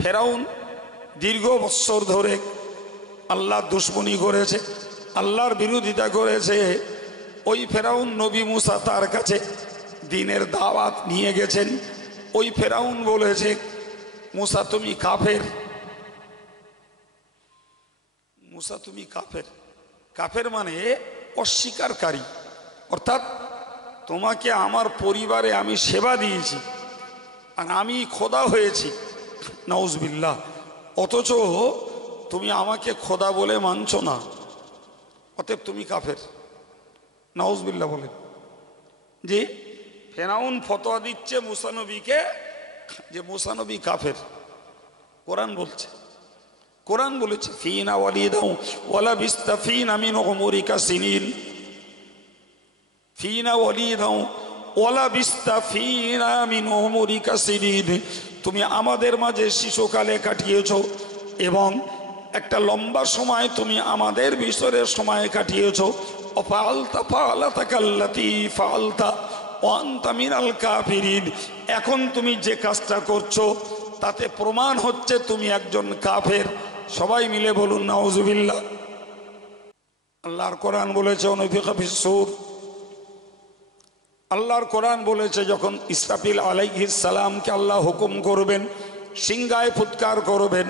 ফেরাউন দীর্ঘ বৎসর ধরে আল্লাহর দুশমনি করেছে, আল্লাহর বিরোধিতা করেছে। ওই ফেরাউন নবী মুসা তার কাছে দ্বীনের দাওয়াত নিয়ে গেছেন। ওই ফেরাউন বলেছে, মুসা তুমি কাফের, মুসা তুমি কাফের। কাফের মানে অস্বীকারী, অর্থাৎ তোমাকে আমার পরিবারে আমি সেবা দিয়েছি আর আমি খোদা হয়েছি, নাউজুবিল্লাহ, অথচ তুমি আমাকে খোদা বলে মানছো না, অতএব তুমি কাফের। নাউজুবিল্লাহ বলেন। যে ফেরাউন ফতোয়া দিচ্ছে মুসা নবীকে যে মুসা নবী কাফের। কোরআন বলছে, কোরআন বলেছে ফিনা ওয়ালিদাউ ওয়ালা বিস্তাফিনা মিন উমরিকা সিনিন, ফিনা ওয়ালিদাউ ওয়ালা বিস্তাফিনা মিন উমরিকা সিনিন, তুমি আমাদের মাঝে শিশুকালে কাটিয়েছো এবং একটা লম্বা সময় তুমি আমাদের ভিতরে সময় কাটিয়েছো। অফালতা ফালাতাকাল্লাতি ফালতা ওয়া আনতা মিনাল কাফিরিন, এখন তুমি যে কাজটা করছো তাতে প্রমাণ হচ্ছে তুমি একজন কাফের। সবাই মিলে বলুন নাউজুবিল্লাহ। আল্লাহর কোরআন বলেছে অনুফিকা ফিস সূর, আল্লাহর কোরআন বলেছে যখন ইসরাফিল আলাইহিস সালামকে আল্লাহ হুকুম করবেন, সিংহায় ফুৎকার করবেন,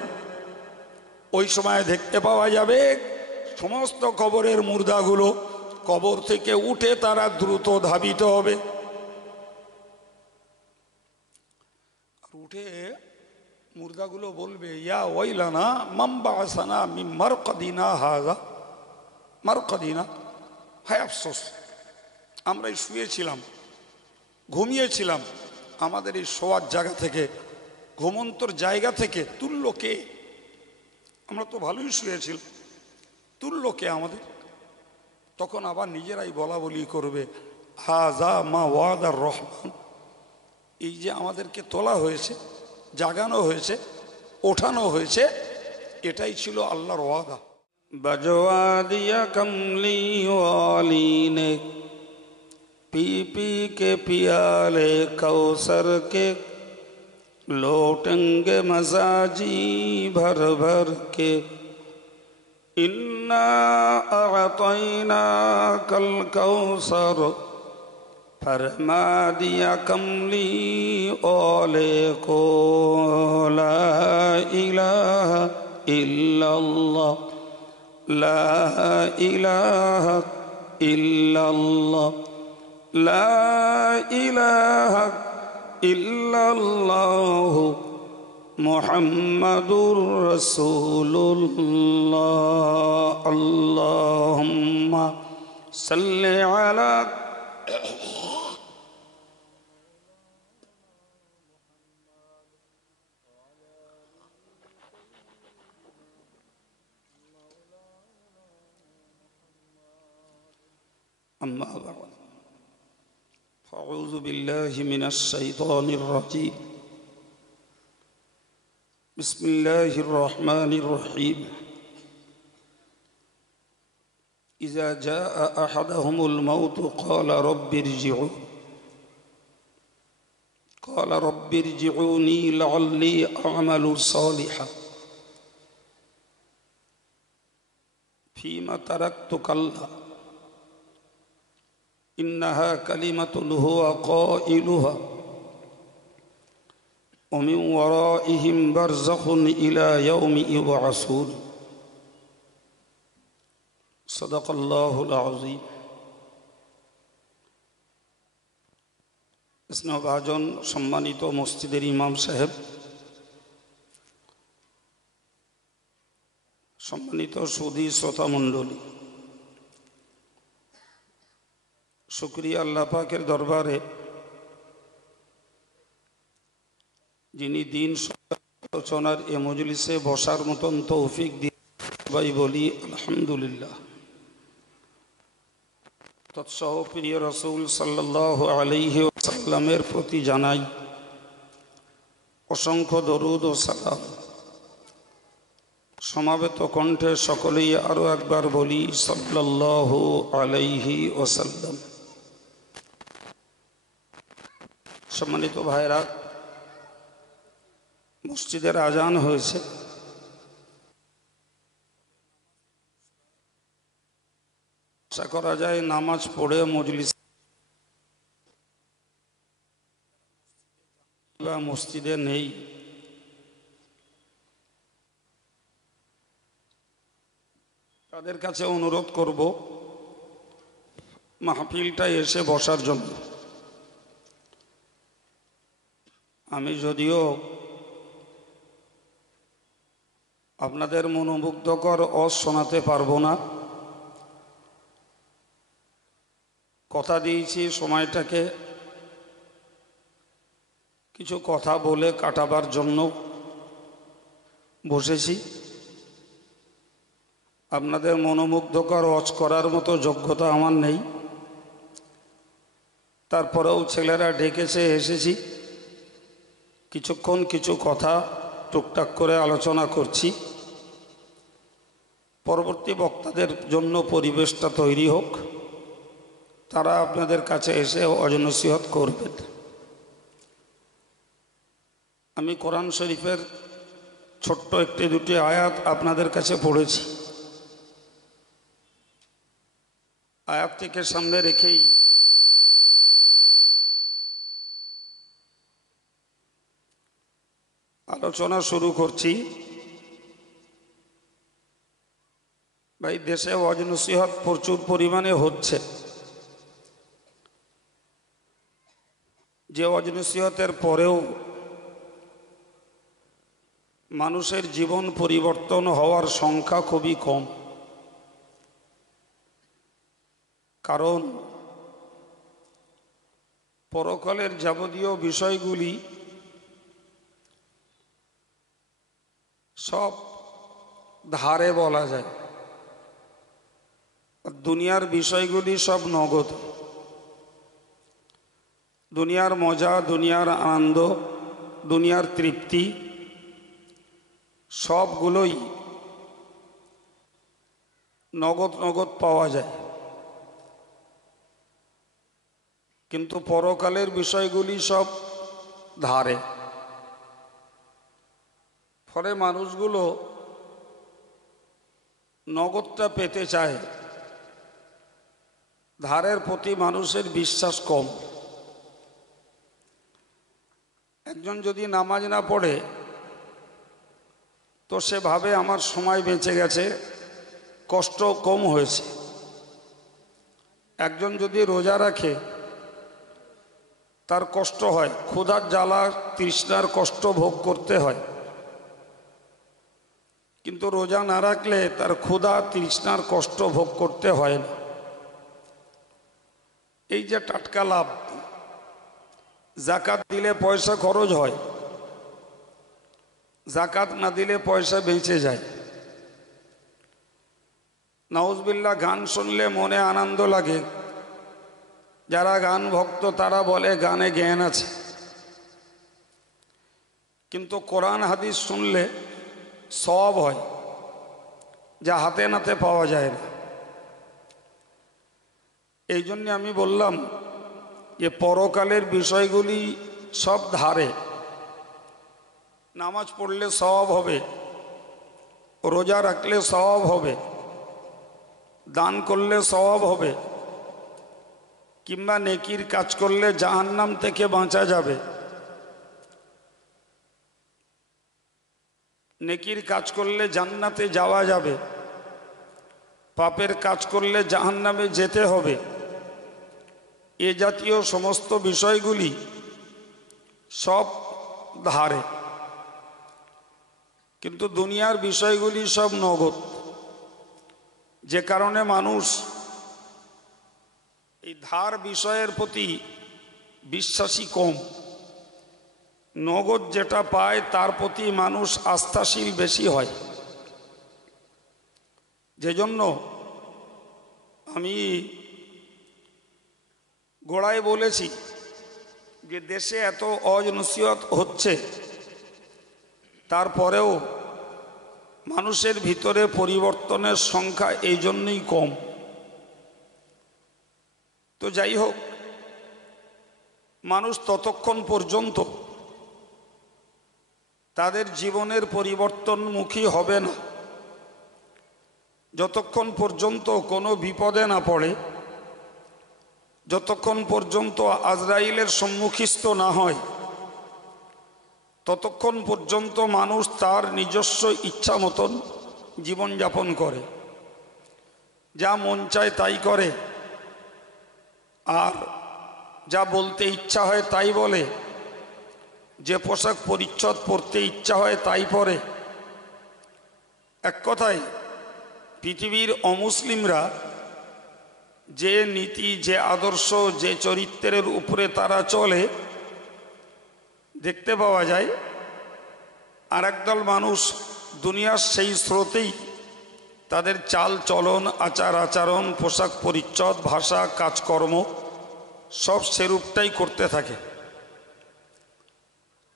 ওই সময় দেখতে পাওয়া যাবে সমস্ত কবরের মুর্দাগুলো কবর থেকে উঠে তারা দ্রুত ধাবিত হবে। উঠে মুর্দাগুলো বলবে, ইয়া ওয়াইলানা মান বাআসানা মিন মারকাদিনা হাযা, মারকাদিনা, হায় আফসোস, আমরা শুয়েছিলাম, ঘুমিয়েছিলাম, আমাদের এই শোয়ার জায়গা থেকে, ঘুমন্তর জায়গা থেকে তুলল কে? আমরা তো ভালোই শুয়েছিলাম, তুলল কে আমাদের? তখন আবার নিজেরাই বলা বলি করবে, হাযা মা ওয়াদার রহমান, এই যে আমাদেরকে তোলা হয়েছে, জাগানো হয়েছে, ওঠানো হয়েছে, এটাই ছিল আল্লাহর ওয়াদা। বাজওয়া দিয়া কমলি ওয়ালি নে पी पी के पियाले कौसर के लौटेंगे मजाजी भर भर के इन्ना अअतैना कल कौसर फरमा दिया कमली ओले को ला इलाहा इल्लल्लाह ला इलाहा इल्लल्लाह ला इलाहा इल्लल्लाह मुहम्मदुर रसूलुल्लाह अल्लाहुम्मा सल्लि अला अम्मा बाद अऊज़ु बिल्लाहि मिनश शैतानिर रजीम बिस्मिल्लाहिर रहमानिर रहीम इज़ा जाअ अहदहुमुल मौतु क़ाला रब्बिरजिऊनी लअल्ली अअमलु सालिहान फ़ीमा तरक्तु कल्ला इन्नहा कलिमतुन हुवा क़ाइलुहा व मिन वराइहिम बरज़खुन इला यौमि युबअसून सदक़ल्लाहुल अज़ीम। स्नेहभाजन सम्मानित मस्जिदेर इमाम साहेब, सम्मानित सुधी श्रोता मंडली, शुक्रिया अल्लाह पाकेर दरबारे जिनी दिन आलोचनार ए मजलिसे बसार मतन तौफिक दिए भाई बोली आलহামদুলিল্লাহ। तत्सह प्रिय रसूल सल्लल्लाहु आलैहि वसल्लमेर प्रति जानाई असंख्य दरूद ओ सालाम। समावेत कण्ठे सकलेई आरो एकबार बोली सल्लल्लाहु आलैहि वसल्लम। सम्मानित भाईरा, মসজিদের আজান হয়েছে। আশা করা যায় নামাজ পড়ে মজলিস বা মসজিদে নেই, তাদের কাছে অনুরোধ করব মাহফিলটায় এসে বসার জন্য। আমি যদিও আপনাদের মনোমুগ্ধকর ওয়াজ শোনাতে পারবো না, কথা দিয়েছি সময়টাকে কিছু কথা বলে কাটাবার জন্য বসেছি। আপনাদের মনোমুগ্ধকর ওয়াজ করার মতো যোগ্যতা আমার নেই, তারপরেও ছেলেরা ডেকেছে, এসেছি। কিছুক্ষণ কিছু কথা টুকটাক করে আলোচনা করছি, পরবর্তী বক্তাদের জন্য পরিবেশটা তৈরি হোক, তারা আপনাদের কাছে এসে ওয়াজ নসিহত করবেন। আমি কোরআন শরীফের ছোট্ট একটি দুটি আয়াত আপনাদের কাছে পড়েছি। আয়াতটিকে সামনে রেখেই আলোচনা শুরু করছি। ভাই, দেশে ওয়াজ নসিহত প্রচুর পরিমাণে হচ্ছে। যে ওয়াজ নসিহতের পরেও মানুষের জীবন পরিবর্তন হওয়ার সংখ্যা খুবই কম। কারণ পরকালের যাবতীয় বিষয়গুলি সব ধারে বলা যায়, দুনিয়ার বিষয়গুলি সব নগদ। দুনিয়ার মজা, দুনিয়ার আনন্দ, দুনিয়ার তৃপ্তি সবগুলোই নগদ নগদ পাওয়া যায়, কিন্তু পরকালের বিষয়গুলি সব ধারে। ফলে মানুষগুলো নগদটা পেতে চায়, ধারের প্রতি মানুষের বিশ্বাস কম। একজন যদি নামাজ না পড়ে তো সে ভাবে আমার সময় বেঁচে গেছে, কষ্ট কম হয়েছে। একজন যদি রোজা রাখে তার কষ্ট হয়, ক্ষুধার জ্বালা তৃষ্ণার কষ্ট ভোগ করতে হয়, কিন্তু রোজা না রাখলে তার ক্ষুধা তৃষ্ণার কষ্ট ভোগ করতে হয় না। এই যে টাটকা লাভ, জাকাত দিলে পয়সা খরচ হয়, জাকাত না দিলে পয়সা বেঁচে যায়। নাউজুবিল্লাহ, গান শুনলে মনে আনন্দ লাগে, যারা গান ভক্ত তারা বলে গানে জ্ঞান আছে, কিন্তু কোরআন হাদিস শুনলে সওয়াব হয়, যা হাতে নাতে পাওয়া যায় না। এই জন্য আমি বললাম যে পরকালের বিষয়গুলি সব ধারে। নামাজ পড়লে সওয়াব হবে, রোজা রাখলে সওয়াব হবে, দান করলে সওয়াব হবে, কিংবা নেকির কাজ করলে জাহান্নাম থেকে বাঁচা যাবে। নেকির কাজ করলে জান্নাতে যাওয়া যাবে, পাপের কাজ করলে জাহান্নামে যেতে হবে। এ জাতীয় সমস্ত বিষয়গুলি সব ধারে, কিন্তু দুনিয়ার বিষয়গুলি সব নগদ। যে কারণে মানুষ এই ধার বিষয়ের প্রতি বিশ্বাসী কম। নগদ যেটা পায় তার প্রতি মানুষ আস্থাশীল বেশি হয়। যেজন্য আমি গোড়ায় বলেছি যে দেশে এত ওয়াজ নসিহত হচ্ছে, তারপরেও মানুষের ভিতরে পরিবর্তনের সংখ্যা এই জন্যই কম। তো যাই হোক, মানুষ ততক্ষণ পর্যন্ত তাদের জীবনের পরিবর্তনমুখী হবে না যতক্ষণ পর্যন্ত কোনো বিপদে না পড়ে, যতক্ষণ পর্যন্ত আজরাইলের সম্মুখীন না হয়, ততক্ষণ পর্যন্ত মানুষ তার নিজস্ব ইচ্ছা মতন জীবনযাপন করে, যা মন চায় তাই করে, আর যা বলতে ইচ্ছা হয় তাই বলে, যে পোশাক পরিচ্ছদ পরতে ইচ্ছা হয় তাই পরে। এক কথায় পৃথিবীর অমুসলিমরা যে নীতি, যে আদর্শ, যে চরিত্রের উপরে তারা চলে, দেখতে পাওয়া যায় আর একদল মানুষ দুনিয়ার সেই স্রোতেই তাদের চাল চলন, আচার আচরণ, পোশাক পরিচ্ছদ, ভাষা, কাজকর্ম সব সেরূপটাই করতে থাকে।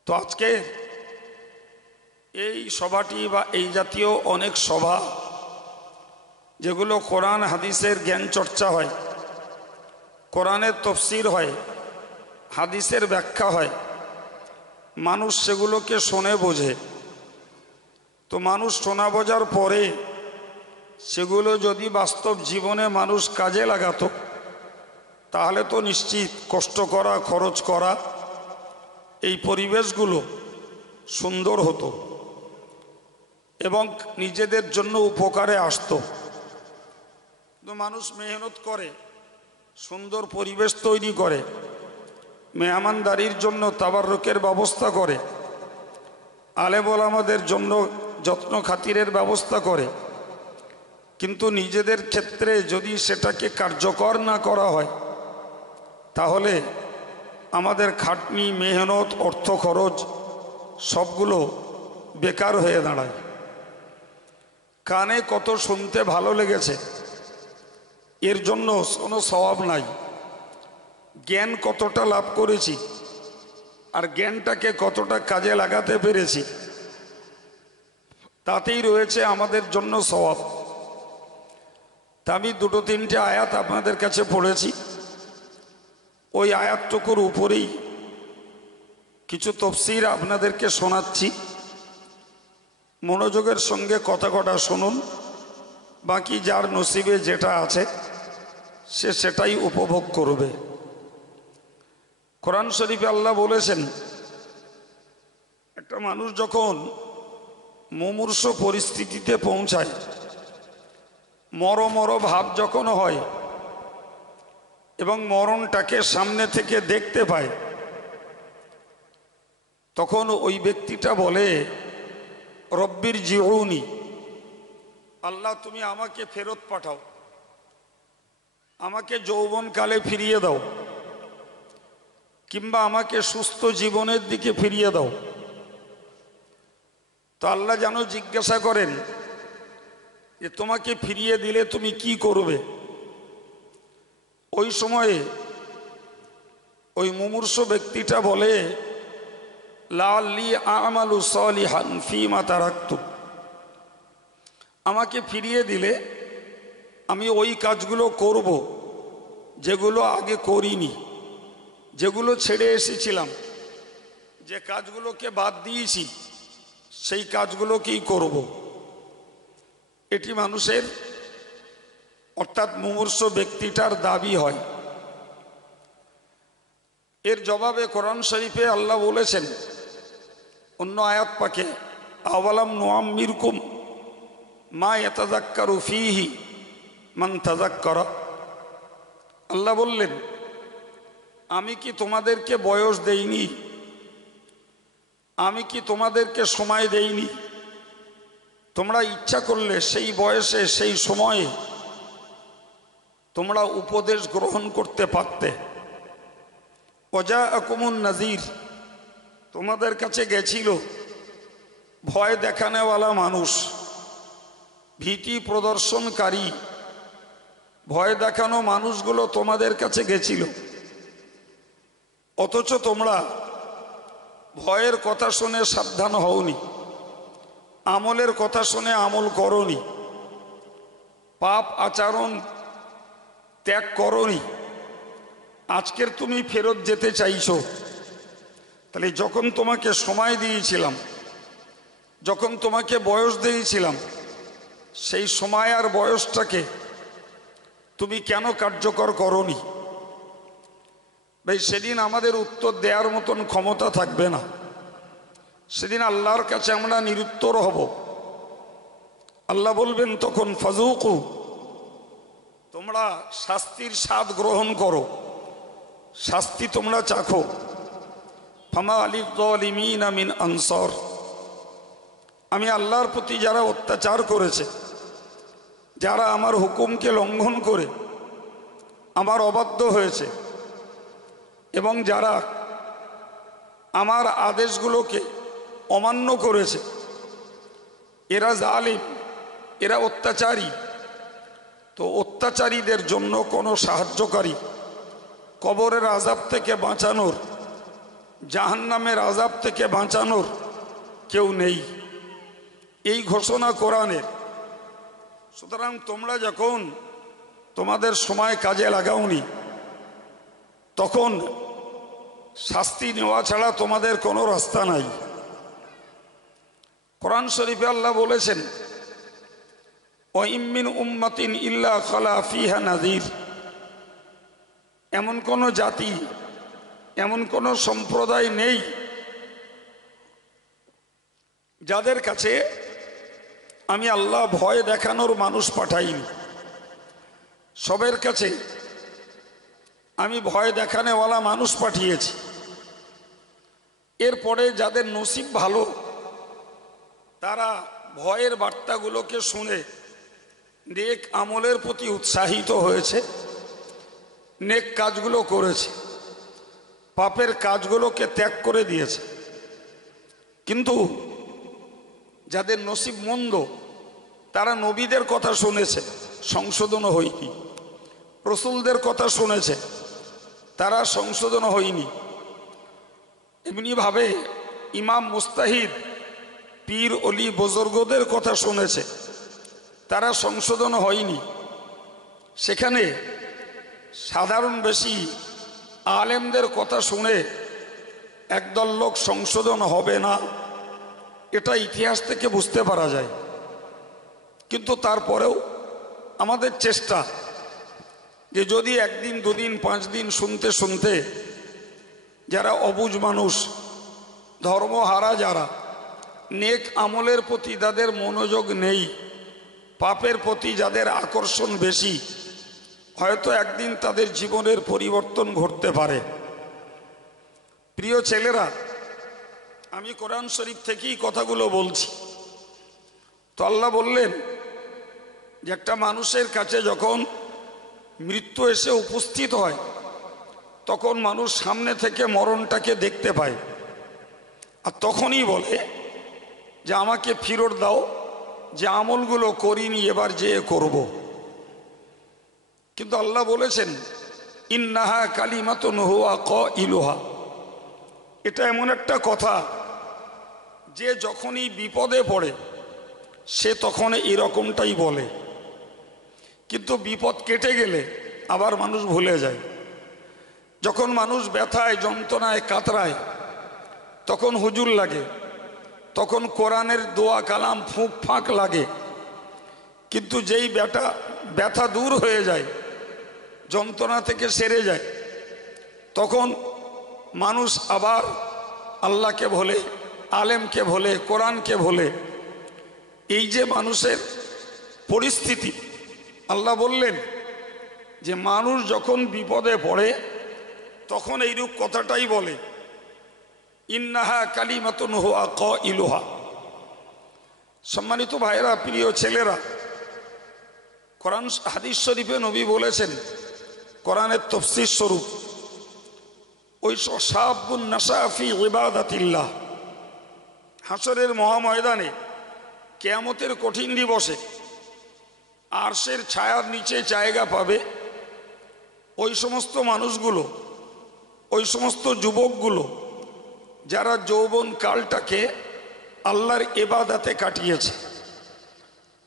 তো আজকে এই সভাটি বা এই জাতীয় অনেক সভা যেগুলো কোরআন হাদিসের জ্ঞান চর্চা হয়, কোরআনের তফসির হয়, হাদিসের ব্যাখ্যা হয়, মানুষ সেগুলোকে শোনে বোঝে। তো মানুষ শোনা বোঝার পরে সেগুলো যদি বাস্তব জীবনে মানুষ কাজে লাগাতো, তাহলে তো নিশ্চিত কষ্ট করা, খরচ করা, এই পরিবেশগুলো সুন্দর হতো এবং নিজেদের জন্য উপকারে আসতো। তো মানুষ মেহনত করে, সুন্দর পরিবেশ তৈরি করে, মেহমানদারির জন্য তাবাররুকের ব্যবস্থা করে, আলেম ওলামাদের জন্য যত্ন খাতিরের ব্যবস্থা করে, কিন্তু নিজেদের ক্ষেত্রে যদি সেটাকে কার্যকর না করা হয়, তাহলে আমাদের খাটনি, মেহনত, অর্থ খরচ সবগুলো বেকার হয়ে দাঁড়ায়। কানে কত শুনতে ভালো লেগেছে, এর জন্য কোনো সওয়াব নাই। জ্ঞান কতটা লাভ করেছি আর জ্ঞানটাকে কতটা কাজে লাগাতে পেরেছি, তাতেই রয়েছে আমাদের জন্য সওয়াব। তা আমি দুটো তিনটে আয়াত আপনাদের কাছে পড়েছি, ওই আয়াতটুকুর উপরেই কিছু তফসির আপনাদেরকে শোনাচ্ছি। মনোযোগের সঙ্গে কথা কটা শুনুন, বাকি যার নসিবে যেটা আছে সে সেটাই উপভোগ করবে। কোরআন শরীফে আল্লাহ বলেছেন, একটা মানুষ যখন মুমূর্ষ পরিস্থিতিতে পৌঁছায়, মর ভাব যখন হয় এবং মরণটাকে সামনে থেকে দেখতে পায়, তখন ওই ব্যক্তিটা বলে, রব্বির জিউনি, আল্লাহ তুমি আমাকে ফেরত পাঠাও, আমাকে যৌবনকালে ফিরিয়ে দাও, কিংবা আমাকে সুস্থ জীবনের দিকে ফিরিয়ে দাও। তো আল্লাহ যেন জিজ্ঞাসা করেন যে তোমাকে ফিরিয়ে দিলে তুমি কি করবে। ওই সময়ে ওই মুমূর্ষ ব্যক্তিটা বলে, লাআল্লি আমালু সালিহান ফীমা তারাকতু, আমাকে ফিরিয়ে দিলে আমি ওই কাজগুলো করব যেগুলো আগে করিনি, যেগুলো ছেড়ে এসেছিলাম, যে কাজগুলোকে বাদ দিয়েছি সেই কাজগুলোকেই করব। এটি মানুষের অর্থাৎ মুমূর্ষ ব্যক্তিটার দাবি হয়। এর জবাবে কোরআন শরীফে আল্লাহ বলেছেন অন্য আয়াত পাকে, আওয়ালাম নুআম্মিরকুম মা ইয়াতাযাক্কারু ফীহি মান তাযাক্কারা, আল্লাহ বললেন আমি কি তোমাদেরকে বয়স দেইনি, আমি কি তোমাদেরকে সময় দেইনি, তোমরা ইচ্ছা করলে সেই বয়সে সেই সময়ে তোমরা উপদেশ গ্রহণ করতে পারতে। ওয়াজাআকুমুন নাযীর, তোমাদের কাছে গেছিল ভয় দেখানেওয়ালা মানুষ, ভীতি প্রদর্শনকারী, ভয় দেখানো মানুষগুলো তোমাদের কাছে গেছিল, অথচ তোমরা ভয়ের কথা শুনে সাবধান হওনি, আমলের কথা শুনে আমল করনি, পাপ আচরণ ত্যাগ করনি। আজকের তুমি ফেরত যেতে চাইছো, তাহলে যখন তোমাকে সময় দিয়েছিলাম যখন তোমাকে বয়স দিয়েছিলাম সেই সময় আর বয়সটাকে তুমি কেন কার্যকর করনি? ভাই, সেদিন আমাদের উত্তর দেওয়ার মতন ক্ষমতা থাকবে না। সেদিন আল্লাহর কাছে আমরা নিরুত্তর হব। আল্লাহ বলবেন তখন, ফাজুকু, তোমরা শাস্তির স্বাদ গ্রহণ করো, শাস্তি তোমরা চাখো। ফামা লিয-যালিমিনা মিন আনসার, আমি আল্লাহর প্রতি যারা অত্যাচার করেছে, যারা আমার হুকুমকে লঙ্ঘন করে আমার অবাধ্য হয়েছে এবং যারা আমার আদেশগুলোকে অমান্য করেছে, এরা জালিম, এরা অত্যাচারী। তো অত্যাচারীদের জন্য কোনো সাহায্যকারী কবরের আযাব থেকে বাঁচানোর, জাহান্নামের আযাব থেকে বাঁচানোর কেউ নেই, এই ঘোষণা কোরআনের। সুতরাং তোমরা যখন তোমাদের সময় কাজে লাগাওনি, তখন শাস্তি নেওয়া ছাড়া তোমাদের কোনো রাস্তা নাই। কোরআন শরীফে আল্লাহ বলেছেন, ওয়া ইম মিন উম্মাতিন ইল্লা খালা ফিহা নাযীর, এমন কোনো জাতি, এমন কোনো সম্প্রদায় নেই যাদের কাছে আমি আল্লাহ ভয় দেখানোর মানুষ পাঠাইনি। সবের কাছে আমি ভয় দেখানেওয়ালা মানুষ পাঠিয়েছি। এরপরে যাদের নসিব ভালো, তারা ভয়ের বার্তাগুলোকে শুনে নেক আমলের প্রতি উৎসাহিত হয়েছে, নেক কাজগুলো করেছে, পাপের কাজগুলোকে ত্যাগ করে দিয়েছে। কিন্তু যাদের নসিব মন্দ, তারা নবীদের কথা শুনেছে, সংশোধন হয়নি, রসুলদের কথা শুনেছে, তারা সংশোধন হয়নি। এমনিভাবে ইমাম মুস্তাহিদ, পীর অলি বুজুর্গদের কথা শুনেছে, তারা সংশোধন হয়নি। সেখানে সাধারণ বেশি আলেমদের কথা শুনে একদল লোক সংশোধন হবে না, এটা ইতিহাস থেকে বুঝতে পারা যায়। কিন্তু তারপরেও আমাদের চেষ্টা যে যদি একদিন, দুদিন, 5 দিন শুনতে শুনতে যারা অবুঝ মানুষ, ধর্মহারা যারা, নেক আমলের প্রতি যাদের মনোযোগ নেই, পাপের প্রতি যাদের আকর্ষণ বেশি, হয়তো একদিন তাদের জীবনের পরিবর্তন ঘটতে পারে। প্রিয় ছেলেরা, আমি কোরআন শরীফ থেকেই কথাগুলো বলছি। তো আল্লাহ বললেন যে একটা মানুষের কাছে যখন মৃত্যু এসে উপস্থিত হয়, তখন মানুষ সামনে থেকে মরণটাকে দেখতে পায়, আর তখনই বলে যে আমাকে ফিরত দাও, যে আমলগুলো করিনি এবার যেয়ে করব। কিন্তু আল্লাহ বলেছেন, ইন্নাহা কালিমাতুন হুয়া কাইলুহা, এটা এমন একটা কথা যে যখনই বিপদে পড়ে সে তখন এরকমটাই বলে, কিন্তু বিপদ কেটে গেলে আবার মানুষ ভুলে যায়। যখন মানুষ ব্যথায়, যন্ত্রণায় কাতরায়, তখন হুজুর লাগে, তখন কোরআনের দোয়া কালাম ফুঁক ফাঁক লাগে। কিন্তু যেই ব্যথা দূর হয়ে যায়, যন্ত্রণা থেকে সেরে যায়, তখন মানুষ আবার আল্লাহকে ভোলে, আলেমকে ভোলে, কোরআনকে ভোলে। এই যে মানুষের পরিস্থিতি, আল্লাহ বললেন যে মানুষ যখন বিপদে পড়ে তখন এইরূপ কথাটাই বলে, ইন্নাহা কালিমাতুন হুয়া কাইলুহা। সম্মানিত ভাইরা, প্রিয় ছেলেরা, কোরআন হাদিস শরীফে নবী বলেছেন, কোরআনের তাফসীর স্বরূপ, ওই শাবুন নাশা ফি ইবাদাতিল্লাহ, হাসরের মহাময়দানে, কিয়ামতের কঠিন দিবসে আরশের ছায়ার নিচে জায়গা পাবে ওই সমস্ত মানুষগুলো, ওই সমস্ত যুবকগুলো যারা যৌবন কালটাকে আল্লাহর ইবাদতে কাটিয়েছে।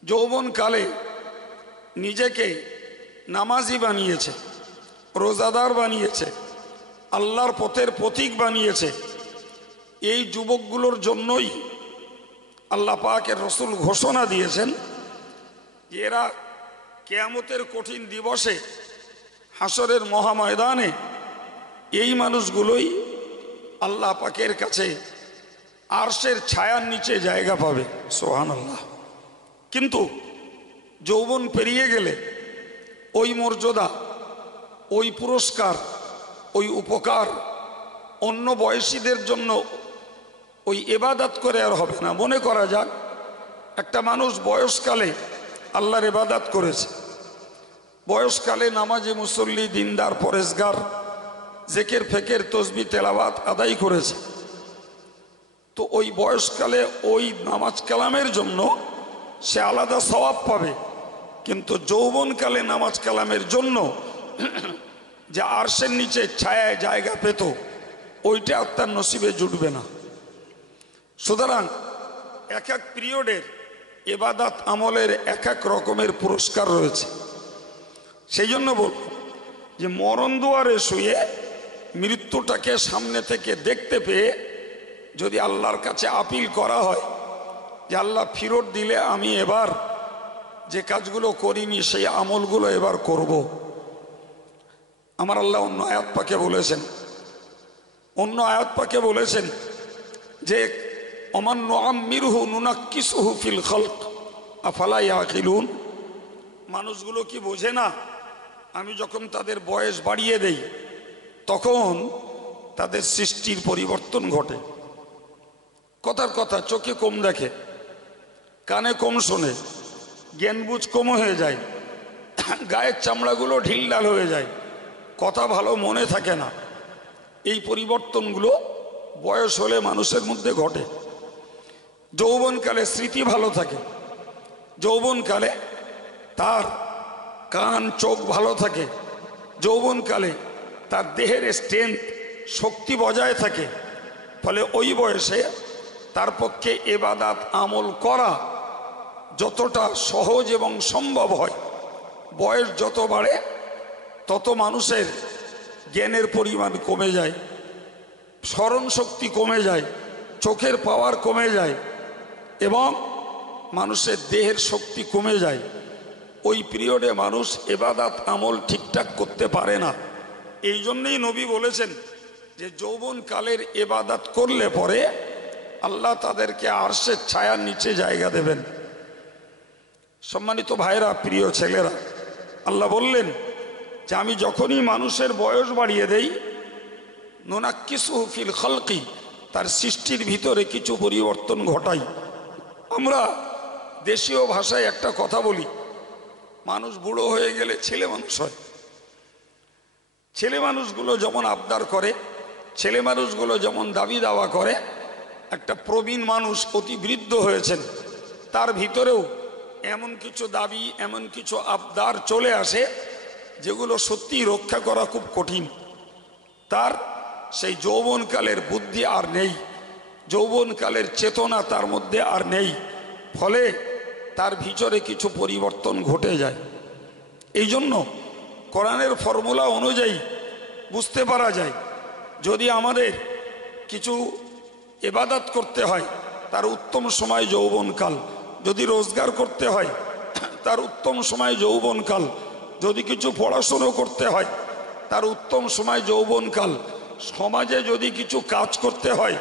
যৌবনকালে নিজেকে নামাজি বানিয়েছে, রোজাদার বানিয়েছে, আল্লাহর পথের প্রতীক বানিয়েছে। এই যুবকগুলোর জন্যই আল্লাহ পাকের রসুল ঘোষণা দিয়েছেন যে এরা কিয়ামতের কঠিন দিবসে হাসরের মহাময়দানে এই মানুষগুলোই আল্লাহ পাকের কাছে আরশের ছায়ার নিচে জায়গা পাবে। সুবহানাল্লাহ। কিন্তু যৌবন পেরিয়ে গেলে ওই মর্যাদা, ওই পুরস্কার, ওই উপকার অন্য বয়সীদের জন্য ওই ইবাদত করে আর হবে না। মনে করা যাক একটা মানুষ বয়সকালে আল্লাহর ইবাদত করেছে, বয়সকালে নামাজি মুসল্লি, দিনদার, পরেশগার, জেকের ফেকের তসবি তেলাওয়াত আদায় করেছে, তো ওই বয়সকালে ওই নামাজ কালামের জন্য সে আলাদা সওয়াব পাবে। কিন্তু যৌবনকালে নামাজ কালামের জন্য যে আরশের নিচে ছায়ায় জায়গা পেত, ওইটা আর তার নসিবে জুটবে না। সুতরাং এক এক পিরিয়ডের ইবাদত আমলের এক এক রকমের পুরস্কার রয়েছে। সেই জন্য বলব যে মরণ দুয়ারে শুয়ে মৃত্যুটাকে সামনে থেকে দেখতে পেয়ে যদি আল্লাহর কাছে আপিল করা হয় যে আল্লাহ ফিরত দিলে আমি এবার যে কাজগুলো করিনি সেই আমলগুলো এবার করব। আমার আল্লাহ অন্য আয়াত পাকে বলেছেন যে ওমান নুআম্মিরহু নুনাক্কিসুহু ফিল খালক আফালা ইয়াকিলুন। মানুষগুলো কি বোঝে না আমি যখন তাদের বয়স বাড়িয়ে দেই তখন তাদের সৃষ্টির পরিবর্তন ঘটে। কথার কথা, চোখে কম দেখে, কানে কম শোনে, জ্ঞানবুঝ কম হয়ে যায়, গায়ের চামড়াগুলো ঢিলঢাল হয়ে যায়, কথা ভালো মনে থাকে না। এই পরিবর্তনগুলো বয়স হলে মানুষের মধ্যে ঘটে। যৌবনকালে স্মৃতি ভালো থাকে, যৌবনকালে তার কান চোখ ভালো থাকে, যৌবনকালে তার দেহের স্ট্রেংথ শক্তি বজায় থাকে। ফলে ওই বয়সে তার পক্ষে ইবাদত আমল করা যতটা সহজ এবং সম্ভব হয়। বয়স যত বাড়ে তত মানুষের জ্ঞানের পরিমাণ কমে যায়, স্মরণ শক্তি কমে যায়, চোখের পাওয়ার কমে যায় এবং মানুষের দেহের শক্তি কমে যায়। ওই পিরিয়ডে মানুষ ইবাদত আমল ঠিকঠাক করতে পারে না। এই জন্যই নবী বলেছেন যে যৌবনকালের ইবাদত করলে পরে আল্লাহ তাদেরকে আরশের ছায়ার নিচে জায়গা দেবেন। সম্মানিত ভাইরা, প্রিয় ছেলেরা, আল্লাহ বললেন যে আমি যখনই মানুষের বয়স বাড়িয়ে দেই নুনাক্কিসুহু ফিল খালকি, তার সৃষ্টির ভিতরে কিছু পরিবর্তন ঘটাই। আমরা দেশীয় ভাষায় একটা কথা বলি, মানুষ বুড়ো হয়ে গেলে ছেলে মানুষ হয়। ছেলে মানুষগুলো যেমন আবদার করে, ছেলে মানুষগুলো যেমন দাবি দাওয়া করে, একটা প্রবীণ মানুষ অতি বৃদ্ধ হয়েছেন তার ভিতরেও এমন কিছু দাবি, এমন কিছু আবদার চলে আসে যেগুলো সত্যি রক্ষা করা খুব কঠিন। তার সেই যৌবনকালের বুদ্ধি আর নেই, যৌবনকালের চেতনা তার মধ্যে আর নেই। ফলে তার ভিতরে কিছু পরিবর্তন ঘটে যায়। এই জন্য কোরআনের ফর্মুলা অনুযায়ী বুঝতে পারা যায় যদি আমাদের কিছু ইবাদত করতে হয় তার উত্তম সময় যৌবনকাল, যদি রোজগার করতে হয় তার উত্তম সময় যৌবনকাল, যদি কিছু পড়াশুনো করতে হয় তার উত্তম সময় যৌবনকাল, সমাজে যদি কিছু কাজ করতে হয়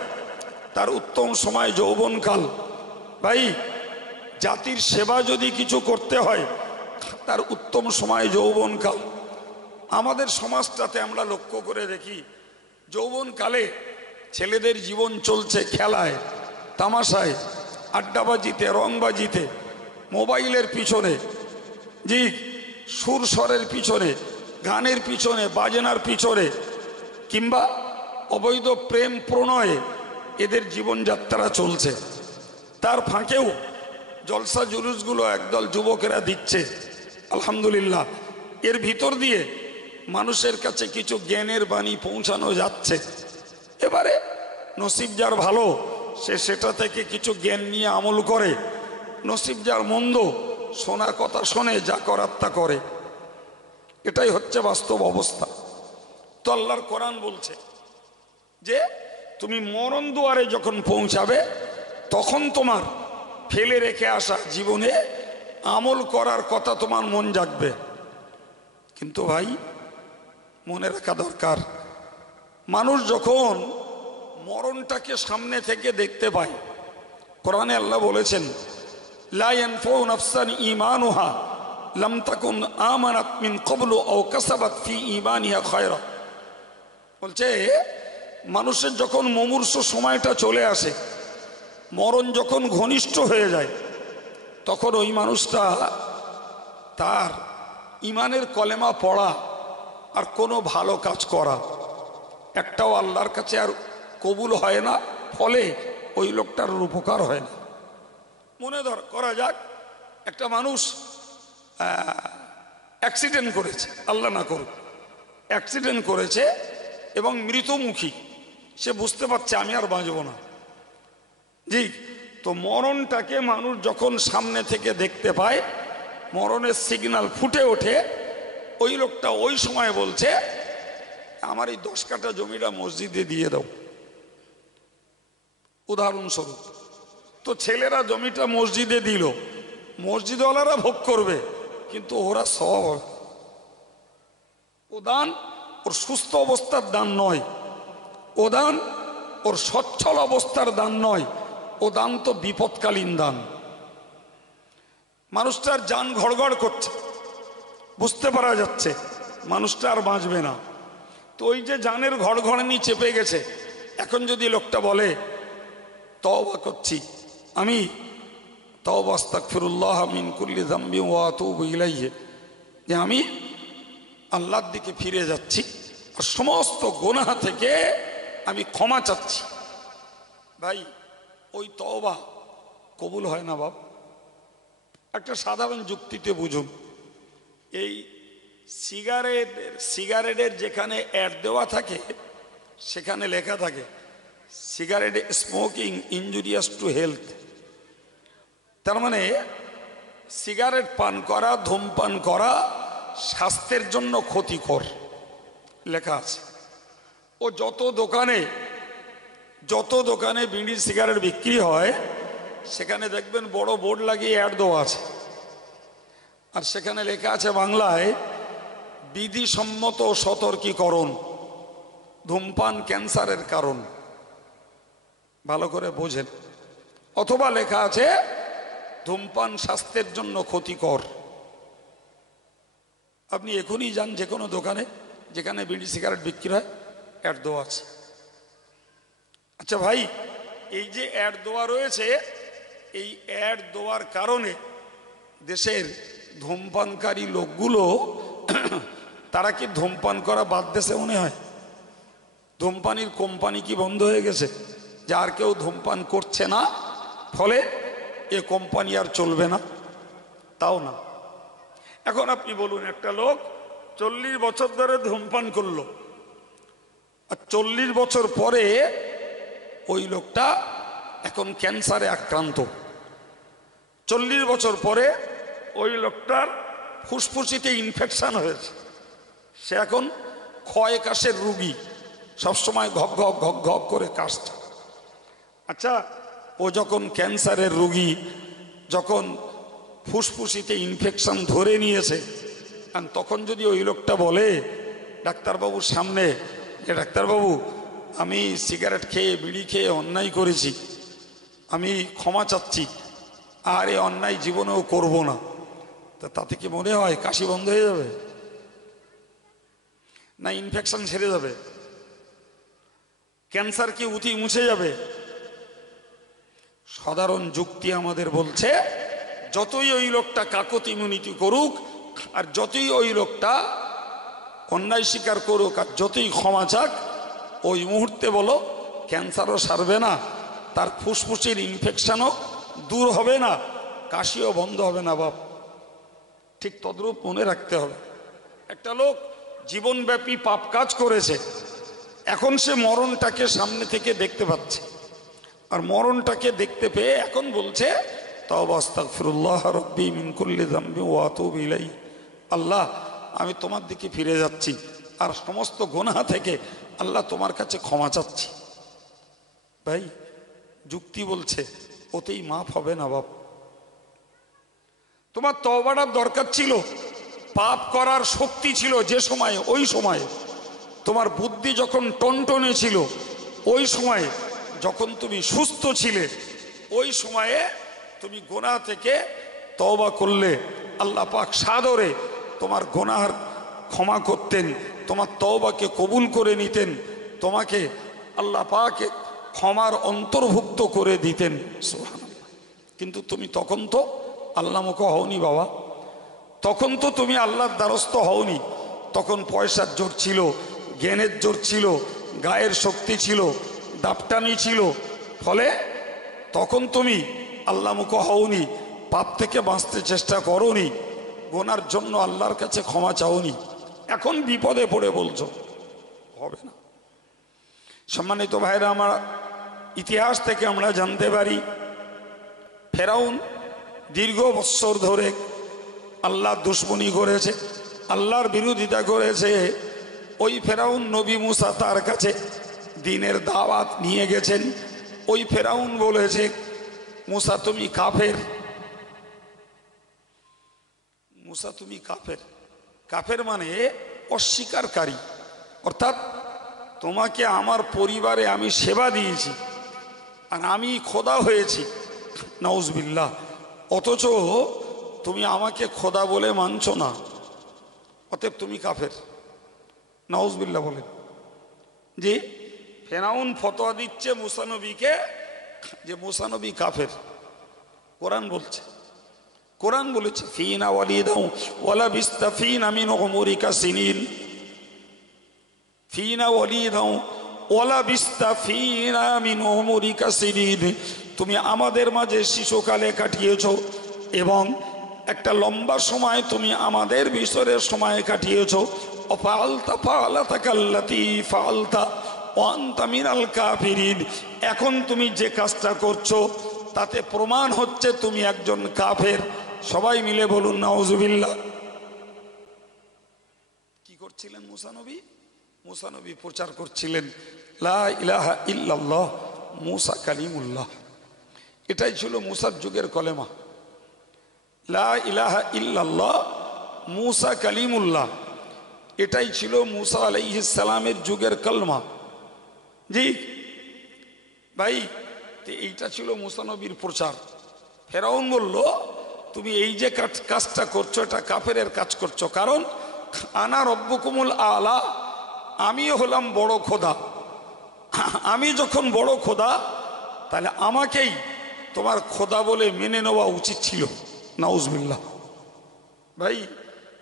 তার উত্তম সময় যৌবনকাল, ভাই জাতির সেবা যদি কিছু করতে হয় তার উত্তম সময় যৌবনকাল। আমাদের সমাজটাতে আমরা লক্ষ্য করে দেখি যৌবনকালে ছেলেদের জীবন চলছে খেলায়, তামাশায়, আড্ডাবাজিতে, রংবাজিতে, মোবাইলের পিছনে, জি সুর স্বরের পিছনে, গানের পিছনে, বাজনার পিছনে, কিংবা অবৈধ প্রেম প্রণয়ে এদের জীবনযাত্রা চলছে। তার ফাঁকেও জলসা জুলুসগুলো একদল যুবকেরা দিচ্ছে, আলহামদুলিল্লাহ। এর ভিতর দিয়ে মানুষের কাছে কিছু জ্ঞানের বাণী পৌঁছানো যাচ্ছে। এবারে নসিব যার ভালো সে সেটা থেকে কিছু জ্ঞান নিয়ে আমল করে, নসিব যার মন্দ শোনা কথা শোনে, যা করার তা করে। এটাই হচ্ছে বাস্তব অবস্থা। তো আল্লাহর কোরআন বলছে যে তুমি মরণ দুয়ারে যখন পৌঁছাবে তখন তোমার ফেলে রেখে আসা জীবনে আমল করার কথা তোমার মন জাগবে। কিন্তু ভাই মনে রাখা দরকার, মানুষ যখন মরণটাকে সামনে থেকে দেখতে পায়, কোরআনে আল্লাহ বলেছেন লা ইয়ানফাউ নাফসান ঈমানুহা লাম তাকুন আমানাত মিন ক্বাবলু আও কাসাবাত ফি ঈমানিহা খায়রা। বলছে মানুষের যখন মুমূর্ষ সময়টা চলে আসে, মরণ যখন ঘনিষ্ঠ হয়ে যায়, তখন ওই মানুষটা তার ইমানের কলেমা পড়া আর কোনো ভালো কাজ করা একটাও আল্লাহর কাছে আর কবুল হয় না, ফলে ওই লোকটার উপকার হয় না। মনে করা যাক একটা মানুষ অ্যাক্সিডেন্ট করেছে, আল্লাহ না করুক, অ্যাক্সিডেন্ট করেছে এবং মৃতমুখী, সে বুঝতে পারছে আমি আর বাঁচব না। জি, তো মরণটাকে মানুষ যখন সামনে থেকে দেখতে পায়, মরণের সিগন্যাল ফুটে ওঠে, ওই লোকটা ওই সময় বলছে আমার এই 10 কাঠা জমিটা মসজিদে দিয়ে দাও, উদাহরণস্বরূপ। তো ছেলেরা জমিটা মসজিদে দিল, মসজিদওয়ালারা ভোগ করবে, কিন্তু ওরা সব ও দান ওর সুস্থ অবস্থার দান নয়, ও দান ওর সচ্ছল অবস্থার দান নয়, ও দান তো বিপদকালীন দান। মানুষটার জান ঘড়ঘড় করছে, বুঝতে পারা যাচ্ছে মানুষটা আর বাঁচবে না। তো ওই যে জানের ঘড়ঘড়ানি চেপে গেছে, এখন যদি লোকটা বলে তওবা করছি, আমি তওবা আস্তাগফিরুল্লাহ মিন কুল্লি যামবি ওয়া আতুবু ইলাইহি, যে আমি আল্লাহর দিকে ফিরে যাচ্ছি আর সমস্ত গুনাহ থেকে আমি ক্ষমা চাচ্ছি, ভাই ওই তওবা কবুল হয় না বাপ। একটা সাধারণ যুক্তিতে বুঝুন, এই সিগারেটের যেখানে অ্যাড দেওয়া থাকে সেখানে লেখা থাকে cigarette smoking injurious to health. তার মানে সিগারেট পান করা, ধূমপান করা স্বাস্থ্যের জন্য ক্ষতিকর লেখা আছে। ও যত দোকানে বিড়ি সিগারেট বিক্রি হয় সেখানে দেখবেন বড় বোর্ড লাগিয়ে অ্যাড দেওয়া আছে, আর সেখানে লেখা আছে বাংলায় বিধিসম্মত সতর্কীকরণ, ধূমপান ক্যান্সারের কারণ। ভালো করে বোঝেন। অথবা লেখা আছে ধূমপান স্বাস্থ্যের জন্য ক্ষতিকর। আপনি এখনই যান যে কোনো দোকানে যেখানে বিড়ি সিগারেট বিক্রি হয়, অ্যাড দেওয়া আছে। আচ্ছা ভাই, এই যে অ্যাড দেওয়া রয়েছে, এই অ্যাড দেওয়ার কারণে দেশের ধূমপানকারী লোকগুলো তারা কি ধূমপান করা বাদ দেশে মনে হয়? ধূমপানির কোম্পানি কি বন্ধ হয়ে গেছে যে আর কেউ ধূমপান করছে না, ফলে এ কোম্পানি আর চলবে না? তাও না। এখন আপনি বলুন, একটা লোক 40 বছর ধরে ধূমপান করলো, আর 40 বছর পরে ওই লোকটা এখন ক্যান্সারে আক্রান্ত। 40 বছর পরে ওই লোকটার ফুসফুসিতে ইনফেকশন হয়েছে, সে এখন ক্ষয় কাশের রুগী, সবসময় ঘক ঘক ঘক ঘক করে কাশছে। আচ্ছা, ও যখন ক্যান্সারের রুগী, যখন ফুসফুসিতে ইনফেকশন ধরে নিয়েছে, তখন যদি ওই লোকটা বলে ডাক্তারবাবুর সামনে যে ডাক্তারবাবু আমি সিগারেট খেয়ে বিড়ি খেয়ে অন্যায় করেছি, আমি ক্ষমা চাচ্ছি, আর এই অন্যায় জীবনেও করব না, তা তাতে কি মনে হয় কাশি বন্ধ হয়ে যাবে? না ইনফেকশন সেরে যাবে? ক্যান্সার কি উঠি মুছে যাবে? সাধারণ যুক্তি আমাদের বলছে যতই ওই লোকটা কাকতি মিনতি করুক, আর যতই ওই লোকটা অন্যায় স্বীকার করুক, আর যতই ক্ষমা চাক, ওই মুহূর্তে বলো ক্যান্সারও সারবে না, তার ফুসফুসের ইনফেকশনও দূর হবে না, কাশিও বন্ধ হবে না বাপ। ঠিক তদ্রূপ মনে রাখতে হবে। একটা লোক জীবনব্যাপী পাপ কাজ করেছে, এখন সে মরণটাকে সামনে থেকে দেখতে পাচ্ছে, আর মরণটাকে দেখতে পেয়ে এখন বলছে তাওবা আস্তাগফিরুল্লাহ রাব্বি মিন কুল্লি যামবি ওয়া আতুবু ইলাইহি, আল্লাহ আমি তোমার দিকে ফিরে যাচ্ছি আর সমস্ত গুনাহ থেকে আল্লাহ তোমার কাছে ক্ষমা চাচ্ছি। ভাই যুক্তি বলছে ওতেই মাফ হবে না বাপ। তোমার তওবাটার দরকার ছিল, পাপ করার শক্তি ছিল যে সময়ে, ওই সময়ে তোমার বুদ্ধি যখন টনটনে ছিল, ওই সময়ে যখন তুমি সুস্থ ছিলে, ওই সময়ে তুমি গুনাহ থেকে তওবা করলে আল্লাহ পাক সাদরে তোমার গুনাহর ক্ষমা করতেন, তোমার তওবাকে কবুল করে নিতেন, তোমাকে আল্লাহ পাক ক্ষমার অন্তর্ভুক্ত করে দিতেন। সুবহানাল্লাহ। কিন্তু তুমি তখন তো আল্লাহমুখ হওনি বাবা, তখন তো তুমি আল্লাহর দ্বারস্থ হওনি। তখন পয়সার জোর ছিল, জ্ঞানের জোর ছিল, গায়ের শক্তি ছিল, দাপটানি ছিল, ফলে তখন তুমি আল্লাহমুখ হওনি, পাপ থেকে বাঁচতে চেষ্টা করোনি, গোনার জন্য আল্লাহর কাছে ক্ষমা চাওনি। এখন বিপদে পড়ে বলছো, হবে না। সম্মানিত ভাইরা আমার, ইতিহাস থেকে আমরা জানতে পারি ফেরাউন দীর্ঘ বৎসর ধরে আল্লাহর দুশমনি করেছে, আল্লাহর বিরোধিতা করেছে। ওই ফেরাউন নবী মুসা তার কাছে দ্বীনের দাওয়াত নিয়ে গেছেন। ওই ফেরাউন বলেছে, মুসা তুমি কাফের, মুসা তুমি কাফের। কাফের মানে অস্বীকারী, অর্থাৎ তোমাকে আমার পরিবারে আমি সেবা দিয়েছি আর আমি খোদা হয়েছি, নাউজুবিল্লাহ, অথচ তুমি আমাকে খোদা বলে মানছো না, অতএব তুমি কাফের। নাউজুবিল্লাহ বলেন। যে ফেরাউন ফতোয়া দিচ্ছে মুসা নবীকে যে মুসা নবী কাফের। কোরআন বলছে, কোরআন বলেছে ফিনা ওয়ালিদাউ ওয়ালা বিস্তাফিনা মিন উমরিকা সিনিন, ফিনা ওয়ালিদাউ ওয়ালা বিস্তাফিনা মিন উমরিকা সিনিন, তুমি আমাদের মাঝে শিশুকালে কাটিয়েছো এবং একটা লম্বা সময় তুমি আমাদের ভিতরে সময় কাটিয়েছো। অফালতা ফালাতাকাল্লাতি ফালতা ওয়া আনতা মিনাল কাফিরিন, এখন তুমি যে কাজটা করছো তাতে প্রমাণ হচ্ছে তুমি একজন কাফের। সবাই মিলে বলুন নাউজুবিল্লাহ। কি করছিলেন মুসা নবী? মুসা নবী প্রচার করছিলেন লা ইলাহা ইল্লাল্লাহ মুসা কালিমুল্লাহ। এটাই ছিল মুসার যুগের কলেমা, লা ইলাহা ইল্লাল্লাহ মুসা কালিমুল্লাহ। এটাই ছিল মুসা আলাইহিস সালামের যুগের কলমা। জি ভাই, এইটা ছিল মুসা নবীর প্রচার। ফেরাউন বলল, তুমি এই যে কাজটা করছো এটা কাফেরের কাজ করছো, কারণ আনা রব্বুকুমুল আলা, আমিও হলাম বড় খোদা। আমি যখন বড় খোদা, তাহলে আমাকেই তোমার খোদা বলে মেনে নেওয়া উচিত ছিল। নাউজুবিল্লাহ। ভাই,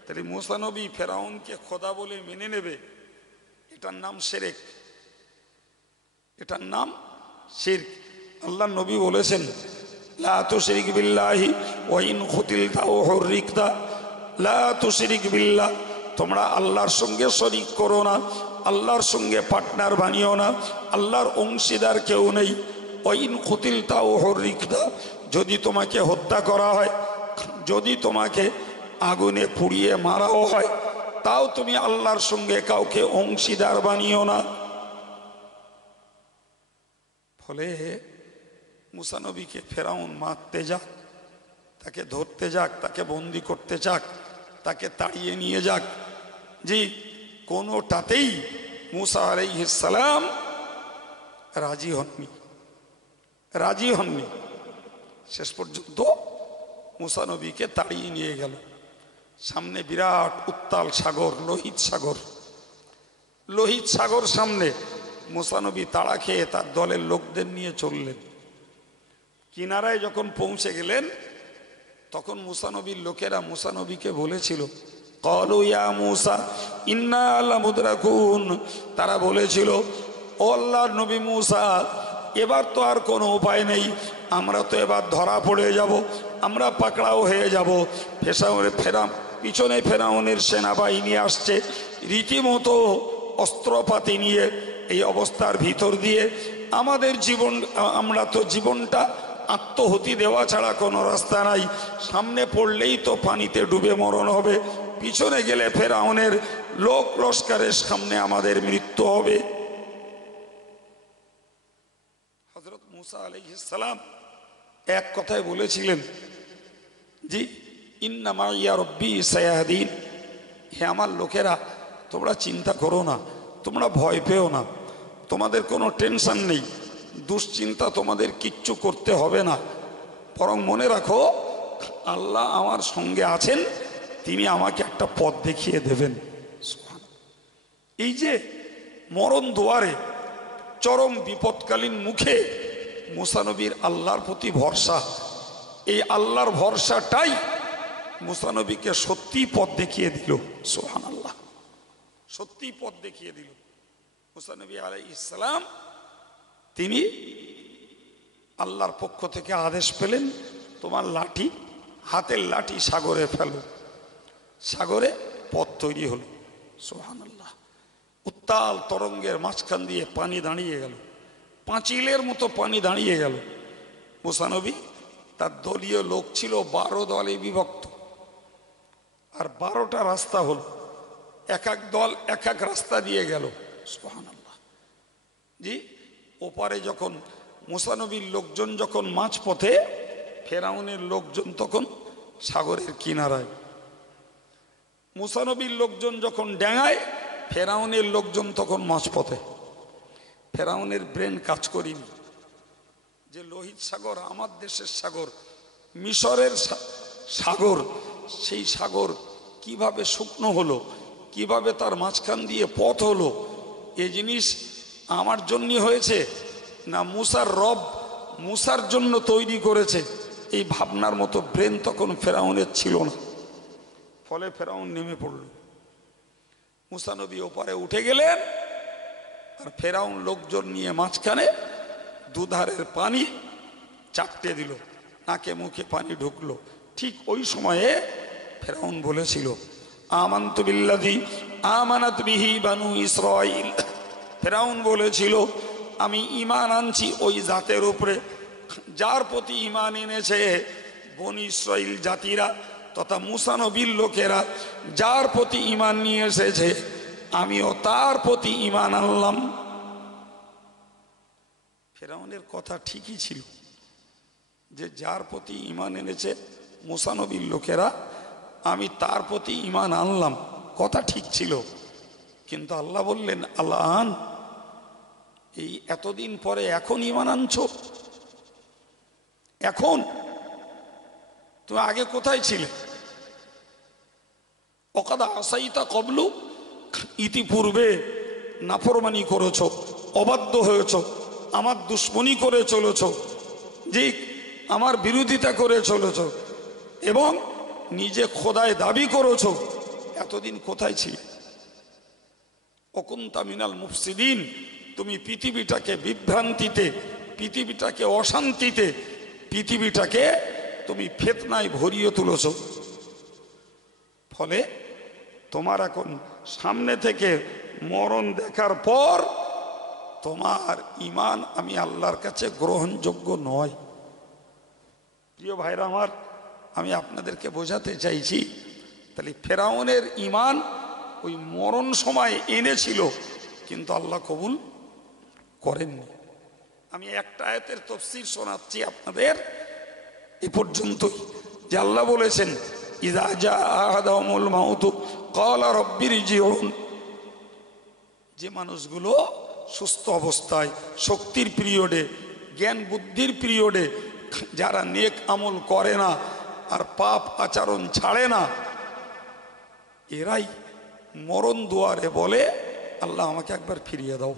তাহলে মুসা নবী ফেরাউনকে খোদা বলে মেনে নেবে, এটার নাম শিরক, এটার নাম শিরক। আল্লাহ নবী বলেছেন লা তুশরিক বিল্লাহি ওয়া ইন কুতিলতা ওয়া হুররিকতা, লা তুশরিক বিল্লাহ, তোমরা আল্লাহর সঙ্গে শরীক করো না, আল্লাহর সঙ্গে পার্টনার বানিও না, আল্লাহর অংশীদার কেউ নেই। ওয়া ইন কুতিলতা ওয়া হুররিকতা, যদি তোমাকে হত্যা করা হয়, যদি তোমাকে আগুনে পুড়িয়ে মারাও হয়, তাও তুমি আল্লাহর সঙ্গে কাউকে অংশীদার বানিও না। ফলে মুসা নবীকে ফেরাউন মারতে যাক, তাকে ধরতে যাক, তাকে বন্দি করতে যাক, তাকে তাড়িয়ে নিয়ে যাক, জি কোনোটাতেই মুসা আলাইহিস সালাম রাজি হননি, রাজি হননি। শেষ পর্যন্ত মুসা নবীকে তাড়িয়ে নিয়ে গেল। সামনে বিরাট উত্তাল সাগর, লোহিত সাগর, লোহিত সাগর সামনে। মুসা নবী তাড়া খেয়ে তার দলের লোকদের নিয়ে চললেন। কিনারায় যখন পৌঁছে গেলেন, তখন মুসা নবীর লোকেরা মুসা নবীকে বলেছিল, ক্বালু ইয়া মুসা ইন্না লামুদরাকুন, তারা বলেছিল, ও আল্লাহর নবী মুসা, এবার তো আর কোনো উপায় নেই, আমরা তো এবার ধরা পড়ে যাব, আমরা পাকড়াও হয়ে যাব। পিছনে ফেরাউনের সেনাবাহিনী আসছে রীতিমতো অস্ত্রপাতি নিয়ে। এই অবস্থার ভিতর দিয়ে আমাদের জীবন, আমরা তো জীবনটা আত্মহতি দেওয়া ছাড়া কোনো রাস্তা নাই, সামনে পড়লেই তো পানিতে ডুবে মরণ হবে, পিছনে গেলে ফেরাউনের লোক লস্করের সামনে আমাদের মৃত্যু হবে। হযরত মুসা আলাইহিস সালাম এক কথায় বলেছিলেন জি, ইন্নামা ইয়া রব্বি সায়াহদিন, হে আমার লোকেরা, তোমরা চিন্তা করো না, তোমরা ভয় পেও না, তোমাদের কোনো টেনশন নেই, দুশ্চিন্তা তোমাদের কিচ্ছু করতে হবে না, বরং মনে রাখো আল্লাহ আমার সঙ্গে আছেন, তিনি আমাকে একটা পথ দেখিয়ে দেবেন। এই যে মরণ দুয়ারে, চরম বিপদকালীন মুখে মুসা নবীর আল্লাহর প্রতি ভরসা, এই আল্লাহর ভরসাটাই মুসা নবীকে সত্যি পথ দেখিয়ে দিল। সুবহানাল্লাহ, সত্যি পথ দেখিয়ে দিল। মুসা নবী আলাইহিস সালাম তিনি আল্লাহর পক্ষ থেকে আদেশ পেলেন, তোমার লাঠি, হাতের লাঠি সাগরে ফেলো। সাগরে পথ তৈরি হলো। সুবহানাল্লাহ, উত্তাল তরঙ্গের মাঝখান দিয়ে পানি দাঁড়িয়ে গেল, পাঁচিলের মতো পানি দাঁড়িয়ে গেল। মুসা নবী, তার দলীয় লোক ছিল 12 দলে বিভক্ত, আর 12টা রাস্তা হল, এক এক দল এক এক রাস্তা দিয়ে গেল। সুবহানাল্লাহ জি, ওপারে যখন মুসা নবীর লোকজন যখন মাঝপথে, ফেরাউনের লোকজন তখন সাগরের কিনারায়, মুসা নবীর লোকজন যখন ড্যাঙায়, ফেরাউনের লোকজন তখন মাঝপথে। ফেরাউনের ব্রেন কাজ করিনি যে লোহিত সাগর আমার দেশের সাগর, মিশরের সাগর, সেই সাগর কিভাবে শুকনো হলো, কিভাবে তার মাঝখান দিয়ে পথ হলো, এই জিনিস আমার জন্য হয়েছে না মুসার রব মুসার জন্য তৈরি করেছে, এই ভাবনার মতো ব্রেন তখন ফেরাউনের ছিল না। ফলে ফেরাউন নেমে পড়ল। মুসা নবী ওপারে উঠে গেলেন, আর ফেরাউন লোকজন নিয়ে মাঝখানে দুধারের পানি চাপটে দিল, নাকে মুখে পানি ঢুকলো। ঠিক ওই সময়ে ফেরাউন বলেছিল, আমানতু বিল্লাযী আমানাত বিহি বানু ইসরাঈল। ফেরাউন বলেছিল, আমি ঈমান আনছি ওই জাতের উপরে যার প্রতি ঈমান এনেছে বনী ইসরাঈল জাতিরা তথা মুসা নবীর লোকেরা, যার প্রতি ঈমান নিয়ে এসেছে আমিও তার প্রতি ঈমান আনলাম। ফেরাউনের কথা ঠিকই ছিল যে যার প্রতি ঈমান এনেছে মুসা নবীর লোকেরা, আমি তার প্রতি ঈমান আনলাম, কথা ঠিক ছিল। কিন্তু আল্লাহ বললেন, আল্লাহ, এই এতদিন পরে এখন ঈমান আনছো? এখন? তুমি আগে কোথায় ছিলে? ওয়াকাদ আসাইতা ক্বাবলু, ইতিপূর্বে নাফরমানি করেছ, অবাধ্য হয়েছ, আমার দুশ্মনী করে চলেছ, যে আমার বিরোধিতা করে চলেছ এবং নিজে খোদায় দাবি করেছ। এতদিন কোথায় ছিলে? ওকুনতা মিনাল মুফসিদিন, তুমি পৃথিবীটাকে বিভ্রান্তিতে, পৃথিবীটাকে অশান্তিতে, পৃথিবীটাকে তুমি ফিতনায় ভরিয়ে তুলেছ। ফলে তোমার এখন সামনে থেকে মরণ দেখার পর তোমার ঈমান আমি আল্লাহর কাছে গ্রহণযোগ্য নয়। প্রিয় ভাইরা আমার, আমি আপনাদেরকে বোঝাতে চাইছি, তাহলে ফেরাউনের ঈমান ওই মরণ সময় এনেছিল, কিন্তু আল্লাহ কবুল করেননি। আমি একটা আয়াতের তাফসীর শোনাচ্ছি আপনাদের এ পর্যন্তই, যে আল্লাহ বলেছেন, ইযা জাআ আহাদাহুমুল মাউতু ক্বালা রাব্বিরজিউন। যে মানুষগুলো সুস্থ অবস্থায়, শক্তির পিরিয়ডে, জ্ঞান বুদ্ধির পিরিয়ডে, যারা নেক আমল করে না আর পাপ আচরণ ছাড়ে না, এরাই মরণ দুয়ারে বলে, আল্লাহ আমাকে একবার ফিরিয়ে দাও,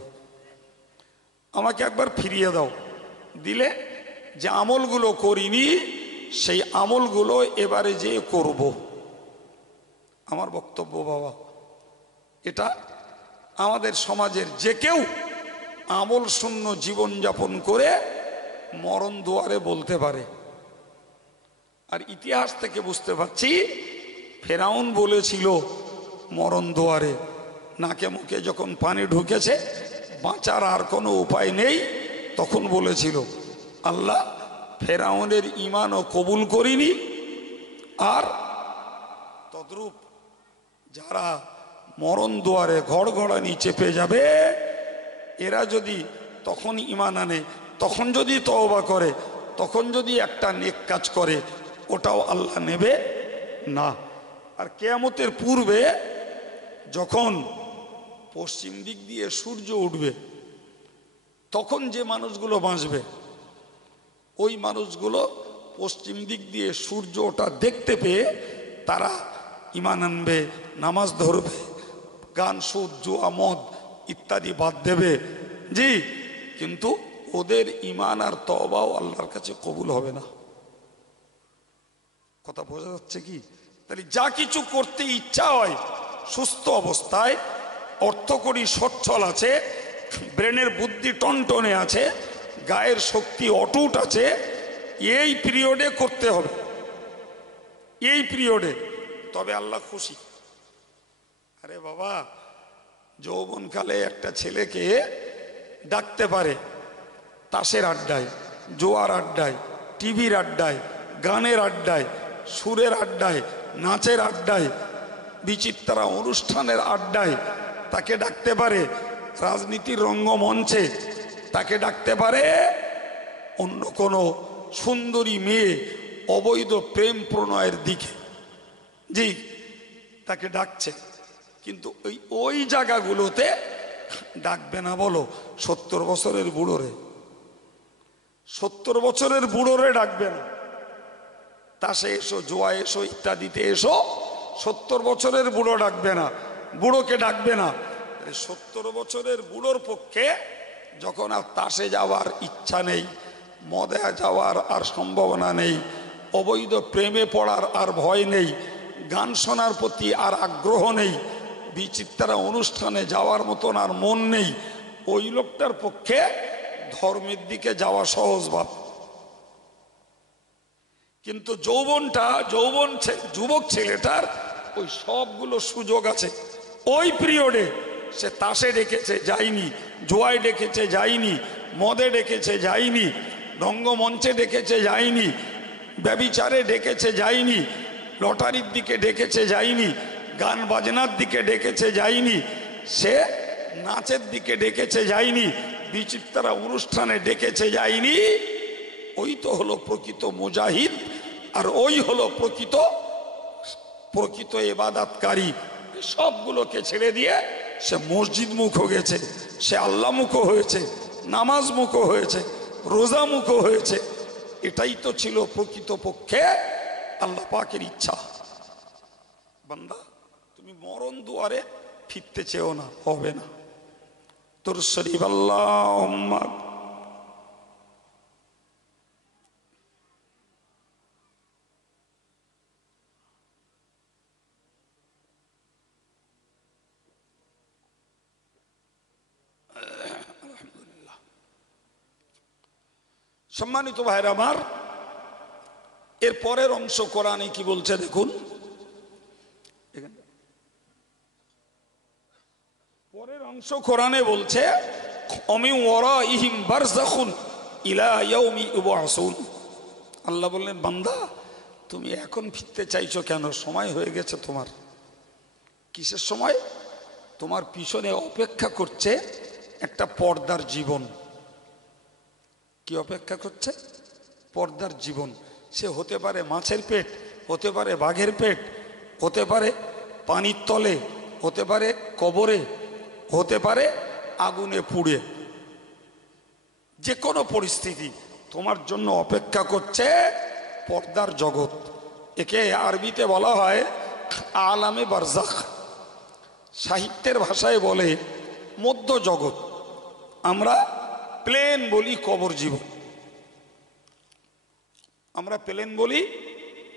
আমাকে একবার ফিরিয়ে দাও। দিলে যে আমলগুলো করিনি সেই আমলগুলো এবারে যে করব। আমার বক্তব্য বাবা, এটা আমাদের সমাজের যে কেউ আমল শূন্য জীবনযাপন করে মরণ দুয়ারে বলতে পারে। আর ইতিহাস থেকে বুঝতে পারছি, ফেরাউন বলেছিল মরণ দুয়ারে, নাকে মুখে যখন পানি ঢুকেছে, বাঁচার আর কোনো উপায় নেই, তখন বলেছিল, আল্লাহ ফেরাউনের ঈমানও কবুল করিনি, আর তদ্রূপ যারা মরণ দুয়ারে ঘড়ঘড়ানি চেপে যাবে, এরা যদি তখন ঈমান আনে, তখন যদি তওবা করে, তখন যদি একটা নেক কাজ করে ওটাও আল্লাহ নেবে না। আর কিয়ামতের পূর্বে যখন পশ্চিম দিক দিয়ে সূর্য উঠবে তখন যে মানুষগুলো বাঁচবে ওই মানুষগুলো পশ্চিম দিক দিয়ে সূর্য ওটা দেখতে পেয়ে তারা ঈমান আনবে, নামাজ ধরবে, গান সুদ জুয়া মদ ইত্যাদি বাদ দেবে। জি, কিন্তু ওদের ঈমান আর তওবাও আল্লাহর কাছে কবুল হবে না। কথা বোঝা যাচ্ছে কি? তাহলে যা কিছু করতে ইচ্ছা হয় সুস্থ অবস্থায়, অর্থকরী সচ্ছল আছে, ব্রেনের বুদ্ধি টনটনে আছে, গায়ের শক্তি অটুট আছে, এই পিরিয়ডে করতে হবে, এই পিরিয়ডে, তবে আল্লাহ খুশি। আরে বাবা, যৌবনকালে একটা ছেলেকে ডাকতে পারে তাসের আড্ডায়, জোয়ার আড্ডায়, টিভির আড্ডায়, গানের আড্ডায়, সুরের আড্ডায়, নাচের আড্ডায়, বিচিত্রা অনুষ্ঠানের আড্ডায় তাকে ডাকতে পারে, রাজনীতির রঙ্গমঞ্চে তাকে ডাকতে পারে, অন্য কোনো সুন্দরী মেয়ে অবৈধ প্রেম প্রণয়ের দিকে, জি তাকে ডাকছে, কিন্তু ওই জায়গাগুলোতে ডাকবে না। বলো 70 বছরের বুড়োরে, 70 বছরের বুড়োরে ডাকবে না। তাসে এসো, জোয়া এসো, ইত্যাদিতে এসো, 70 বছরের বুড়ো ডাকবে না, বুড়োকে ডাকবে না। 70 বছরের বুড়োর পক্ষে যখন আর তাসে যাওয়ার ইচ্ছা নেই, মদে যাওয়ার আর সম্ভাবনা নেই, অবৈধ প্রেমে পড়ার আর ভয় নেই, গান শোনার প্রতি আর আগ্রহ নেই, বিচিত্রা অনুষ্ঠানে যাওয়ার মতন আর মন নেই, ওই লোকটার পক্ষে ধর্মের দিকে যাওয়া সহজ ভাব। কিন্তু যুবক ছেলেটার ওই সবগুলো সুযোগ আছে। ওই পিরিয়ডে সে তাসে ডেকেছে যায়নি, জোয়ায় ডেকেছে যায়নি, মদে ডেকেছে যায়নি, রঙ্গমঞ্চে ডেকেছে যায়নি, ব্যভিচারে ডেকেছে যায়নি, লটারির দিকে ডেকেছে যায়নি, গান বাজনার দিকে ডেকেছে যায়নি, সে নাচের দিকে ডেকেছে যায়নি, বিচিত্রা অনুষ্ঠানে ডেকেছে যায়নি। ওই তো হলো প্রকৃত মুজাহিদ, আর ওই হলো প্রকৃত ইবাদতকারী। সবগুলোকে ছেড়ে দিয়ে সে মসজিদ মুখ হয়েছে, সে আল্লাহ মুখ হয়েছে, নামাজ মুখ হয়েছে, রোজা মুখ হয়েছে। এটাই তো ছিল প্রকৃত পক্ষে আল্লাহ পাকের ইচ্ছা। বান্দা, তুমি মরণ দুয়ারে ফিরতে চেও না, হবে না। তোর শরীফ আল্লাহুম্মা সম্মানিত ভাইরা আমার, এর পরের অংশ কোরআনে কি বলছে দেখুন। পরের অংশ কোরআনে বলছে অমিন ওয়ারাইহিম বারযাখুন ইলা ইয়াউমি ইউবআসুন। আল্লাহ বললেন, বান্দা তুমি এখন ফিরতে চাইছো কেন? সময় হয়ে গেছে তোমার। কিসের সময়? তোমার পিছনে অপেক্ষা করছে একটা পর্দার জীবন। কি অপেক্ষা করছে? পর্দার জীবন। সে হতে পারে মাছের পেট, হতে পারে বাঘের পেট, হতে পারে পানির তলে, হতে পারে কবরে, হতে পারে আগুনে পুড়ে। যে কোনো পরিস্থিতি তোমার জন্য অপেক্ষা করছে পর্দার জগৎ। একে আরবিতে বলা হয় আলামে বারজাখ, সাহিত্যের ভাষায় বলে মধ্য জগৎ। আমরা প্লেন বলি কবর জীবন, আমরা প্লেন বলি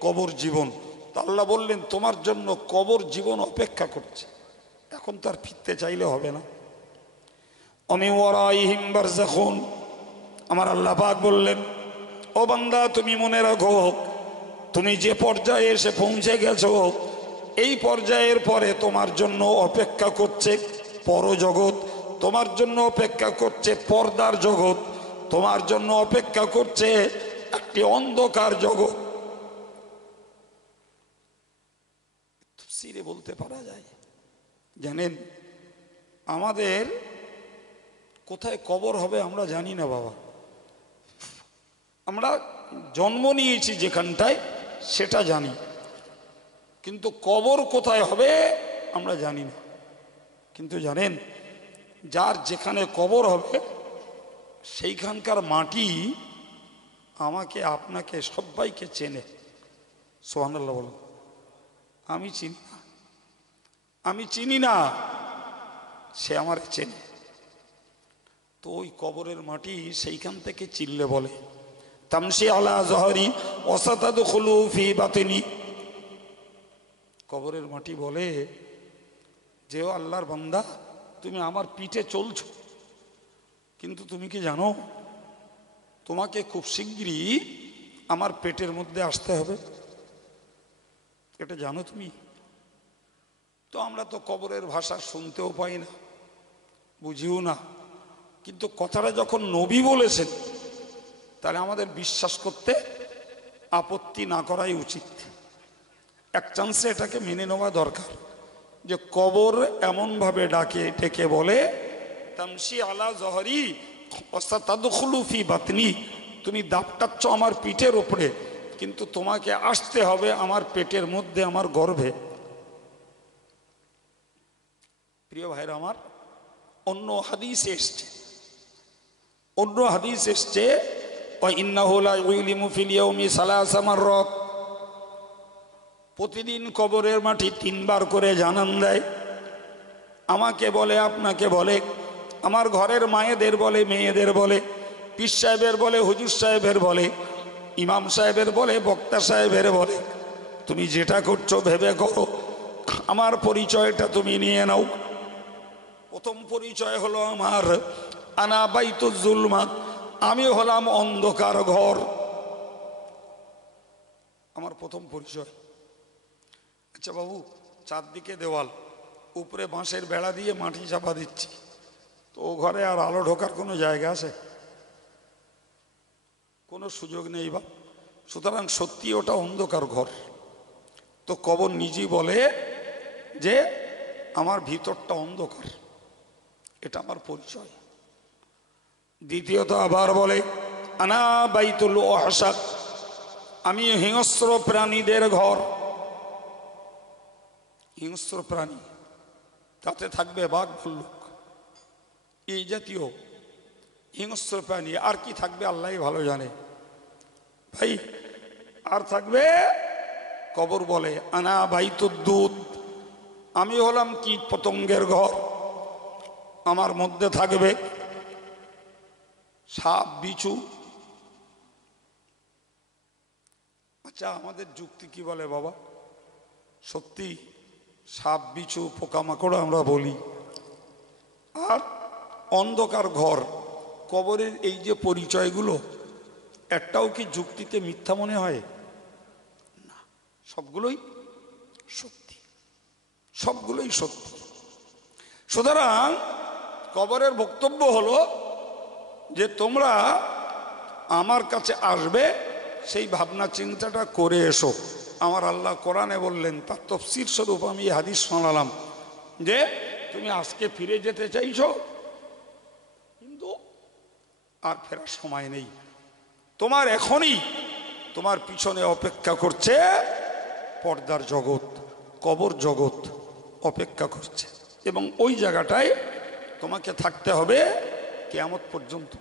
কবর জীবন। তো আল্লাহ বললেন তোমার জন্য কবর জীবন অপেক্ষা করছে, এখন তো আর ফিরতে চাইলে হবে না। অমি ওয়ারাইহিম বারযাখুন, আমার আল্লাহ পাক বললেন, ও বান্দা তুমি মনে রাখো, তুমি যে পর্যায়ে এসে পৌঁছে গেছো, এই পর্যায়ের পরে তোমার জন্য অপেক্ষা করছে পরজগৎ, তোমার জন্য অপেক্ষা করছে পর্দার জগৎ, তোমার জন্য অপেক্ষা করছে একটি অন্ধকার জগৎ। তাফসীরে বলতে পারা যায়, জানেন আমাদের কোথায় কবর হবে আমরা জানি না বাবা। আমরা জন্ম নিয়েছি যেখানটায় সেটা জানি, কিন্তু কবর কোথায় হবে আমরা জানি না। কিন্তু জানেন, যার যেখানে কবর হবে সেইখানকার মাটি আমাকে আপনাকে সবাইকে চেনে। সুবহানাল্লাহ বলুন। আমি চিনি না, আমি চিনি না, সে আমার চেনে। তো ওই কবরের মাটি সেইখান থেকে চিল্লে বলে, তামশি আলা জহরি ওয়াসাতাদখুলু ফি বাতিনি। কবরের মাটি বলে যে, ও আল্লাহর বান্দা, তুমি আমার পিঠে চলছো, কিন্তু তুমি কি জানো তোমাকে খুব শিগগিরই আমার পেটের মধ্যে আসতে হবে? এটা জানো তুমি? তো আমরা তো কবরের ভাষা শুনতেও পাই না, বুঝিও না, কিন্তু কথাটা যখন নবী বলেছেন তাহলে আমাদের বিশ্বাস করতে আপত্তি না করাই উচিত। এক চান্সে এটাকে মেনে নেওয়া দরকার যে কবর এমনভাবে ডেকে বলে, তামশি আলা জহরি ওয়াসাতাদখুলু ফি বাতনি, তুমি দাপটাচ্ছ আমার পিঠের উপরে, কিন্তু তোমাকে আসতে হবে আমার পেটের মধ্যে, আমার গর্ভে। প্রিয় ভাইরা আমার, অন্য হাদিস এসছে, ওয়া ইন্নাহু লা ইউলিমু ফিল ইয়াউমি সালাসা মাররাত, প্রতিদিন কবরের মাটি 3 বার করে জানান দেয়। আমাকে বলে, আপনাকে বলে, আমার ঘরের মায়েদের বলে, মেয়েদের বলে, পীর সাহেবের বলে, হুজুর সাহেবের বলে, ইমাম সাহেবের বলে, বক্তা সাহেবের বলে, তুমি যেটা করছো ভেবে করো, আমার পরিচয়টা তুমি নিয়ে নাও। প্রথম পরিচয় হলো আমার, আনা বাইতুজ জুলমাত, আমি হলাম অন্ধকার ঘর, আমার প্রথম পরিচয়। আচ্ছা বাবু, চারদিকে দেওয়াল, উপরে বাঁশের বেড়া দিয়ে মাটি চাপা দিচ্ছি, তো ও ঘরে আর আলো ঢোকার কোনো জায়গা আছে? কোনো সুযোগ নেই বা। সুতরাং সত্যি ওটা অন্ধকার ঘর। তো কবর নিজেই বলে যে আমার ভিতরটা অন্ধকার, এটা আমার পরিচয়। দ্বিতীয়ত আবার বলে, আনা বাইতুল ওয়াহশা, আমি হিংস্র প্রাণীদের ঘর। হিংস্র প্রাণী, তাতে থাকবে বাঘ ভাল্লুক, এই জাতীয় হিংস্র প্রাণী। আর কি থাকবে আল্লাহ ভালো জানে ভাই। আর থাকবে, কবর বলে, আনা বাইতুদ দুদ, আমি হলাম কীট পতঙ্গের ঘর, আমার মধ্যে থাকবে সাপ বিছু। আচ্ছা, আমাদের যুক্তি কি বলে বাবা? সত্যি সাপ বিছু পোকামাকড় আমরা বলি, আর অন্ধকার ঘর, কবরের এই যে পরিচয়গুলো, একটাও কি যুক্তিতে মিথ্যা মনে হয় না? সবগুলোই সত্যি, সবগুলোই সত্যি। সুতরাং কবরের বক্তব্য হলো যে তোমরা আমার কাছে আসবে, সেই ভাবনা চিন্তাটা করে এসো। আমার আল্লাহ কোরআনে বললেন, তার তফসির স্বরূপ আমি হাদিস শোনালাম যে তুমি আজকে ফিরে যেতে চাইছো, কিন্তু আর ফেরার সময় নেই, তোমার এখনই তোমার পিছনে অপেক্ষা করছে পর্দার জগৎ, কবর জগৎ অপেক্ষা করছে, এবং ওই জায়গাটায় তোমাকে থাকতে হবে কিয়ামত পর্যন্ত।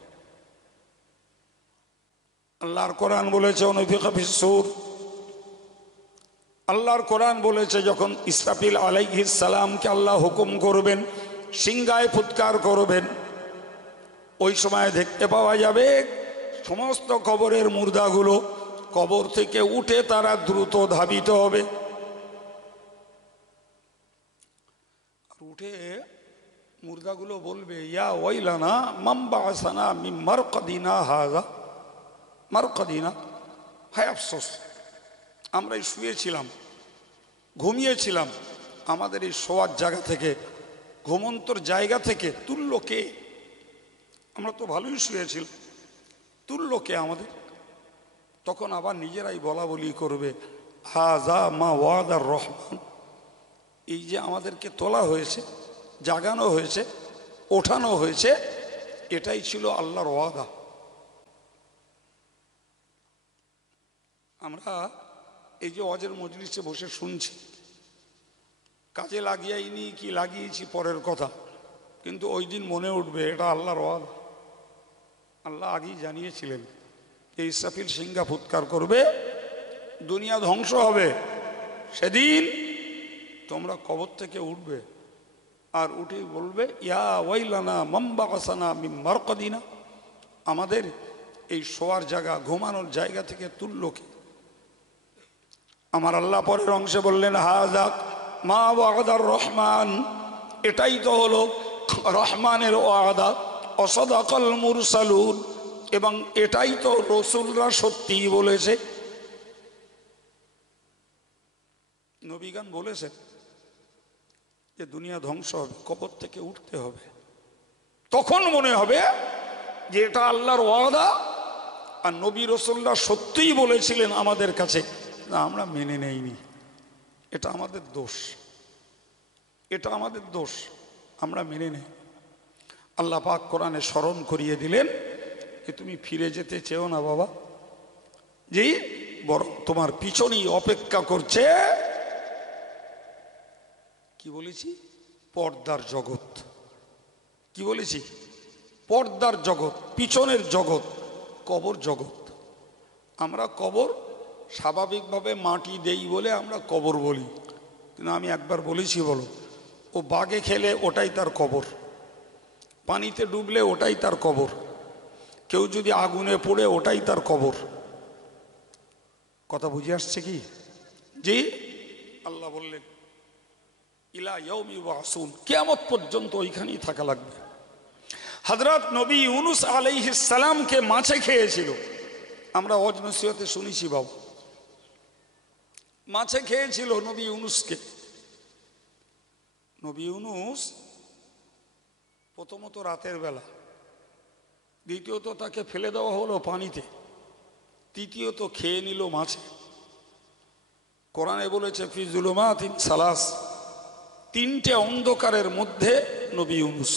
আল্লাহর কোরআন বলেছে, অনুফিকা ফিস সূর, আল্লাহর কোরআন বলেছে যখন ইসরাফিল আলাইহিস সালামকে আল্লাহ হুকুম করবেন, সিংহায় ফুৎকার করবেন, ওই সময় দেখতে পাওয়া যাবে সমস্ত কবরের মুর্দাগুলো কবর থেকে উঠে তারা দ্রুত ধাবিত হবে। আর উঠে মুর্দাগুলো বলবে, ইয়া ওয়াইলানা মান বাআসানা মিন মারকাদিনা হাযা, মারকাদিনা, হায় আফসোস, আমরা শুয়েছিলাম, ঘুমিয়েছিলাম, আমাদের এই শোয়ার জায়গা থেকে, ঘুমন্তর জায়গা থেকে তুলল কে? আমরা তো ভালোই শুয়েছিলাম, তুলল কে আমাদের? তখন আবার নিজেরাই বলা বলি করবে, হাযা মা ওয়াদার রহমান, এই যে আমাদেরকে তোলা হয়েছে, জাগানো হয়েছে, ওঠানো হয়েছে, এটাই ছিল আল্লাহর ওয়াদা। আমরা এই যে ওয়াজের মজলিসে বসে শুনছি, কাজে লাগিয়েইনি কি লাগিয়েছি পরের কথা, কিন্তু ওই দিন মনে উঠবে এটা আল্লাহর ওয়াদা। আল্লাহ আগেই জানিয়েছিলেন যে ইসরাফিল সিংহা ফুৎকার করবে, দুনিয়া ধ্বংস হবে, সেদিন তোমরা কবর থেকে উঠবে আর উঠে বলবে ইয়া ওয়াইলানা মান বাআসানা মিন মারকাদিনা, আমাদের এই শোয়ার জায়গা, ঘুমানোর জায়গা থেকে তুললো কে? আমার আল্লাহ পরের অংশে বললেন হাযা মা ওয়াদার রহমান, এটাই তো হলো রহমানের ওয়াদা, অসাদাকাল মুরসালুন, এবং এটাই তো রসুলরা সত্যিই বলেছে। নবীগান বলেছেন যে দুনিয়া ধ্বংস হবে, কবর থেকে উঠতে হবে, তখন মনে হবে যে এটা আল্লাহর ওয়াদা আর নবী রসুলরা সত্যিই বলেছিলেন আমাদের কাছে, না আমরা মেনে নেইনি, এটা আমাদের দোষ, এটা আমাদের দোষ, আমরা মেনে নেই। আল্লাহ পাক কোরআনে স্মরণ করিয়ে দিলেন যে তুমি ফিরে যেতে চেও না বাবা, যে বরং তোমার পিছনেই অপেক্ষা করছে, কি বলেছি, পর্দার জগৎ। কি বলেছি? পর্দার জগৎ, পিছনের জগৎ, কবর জগৎ। আমরা কবর স্বাভাবিকভাবে মাটি দেই বলে আমরা কবর বলি, কিন্তু আমি একবার বলেছি, বলো, ও বাগে খেলে ওটাই তার কবর, পানিতে ডুবলে ওটাই তার কবর, কেউ যদি আগুনে পড়ে ওটাই তার কবর। কথা বুঝে আসছে কি? জি, আল্লাহ বললেন ইলা ইয়াউমি ইউবআসুন, কিয়ামত পর্যন্ত ওইখানেই থাকা লাগবে। হযরত নবী ইউনুস আলাইহিস সালামকে মাছে খেয়েছিল, আমরা ওয়াজ নসিহতে শুনেছি বাবু, মাছে খেয়েছিল নবী ইউনুসকে। নবী ইউনুস প্রথমত রাতের বেলা, দ্বিতীয়ত তাকে ফেলে দেওয়া হলো পানিতে, তৃতীয়ত খেয়ে নিল মাছে। কোরআনে বলেছে ফি যুলুমাতিন সালাস, তিনটে অন্ধকারের মধ্যে নবী ইউনুস,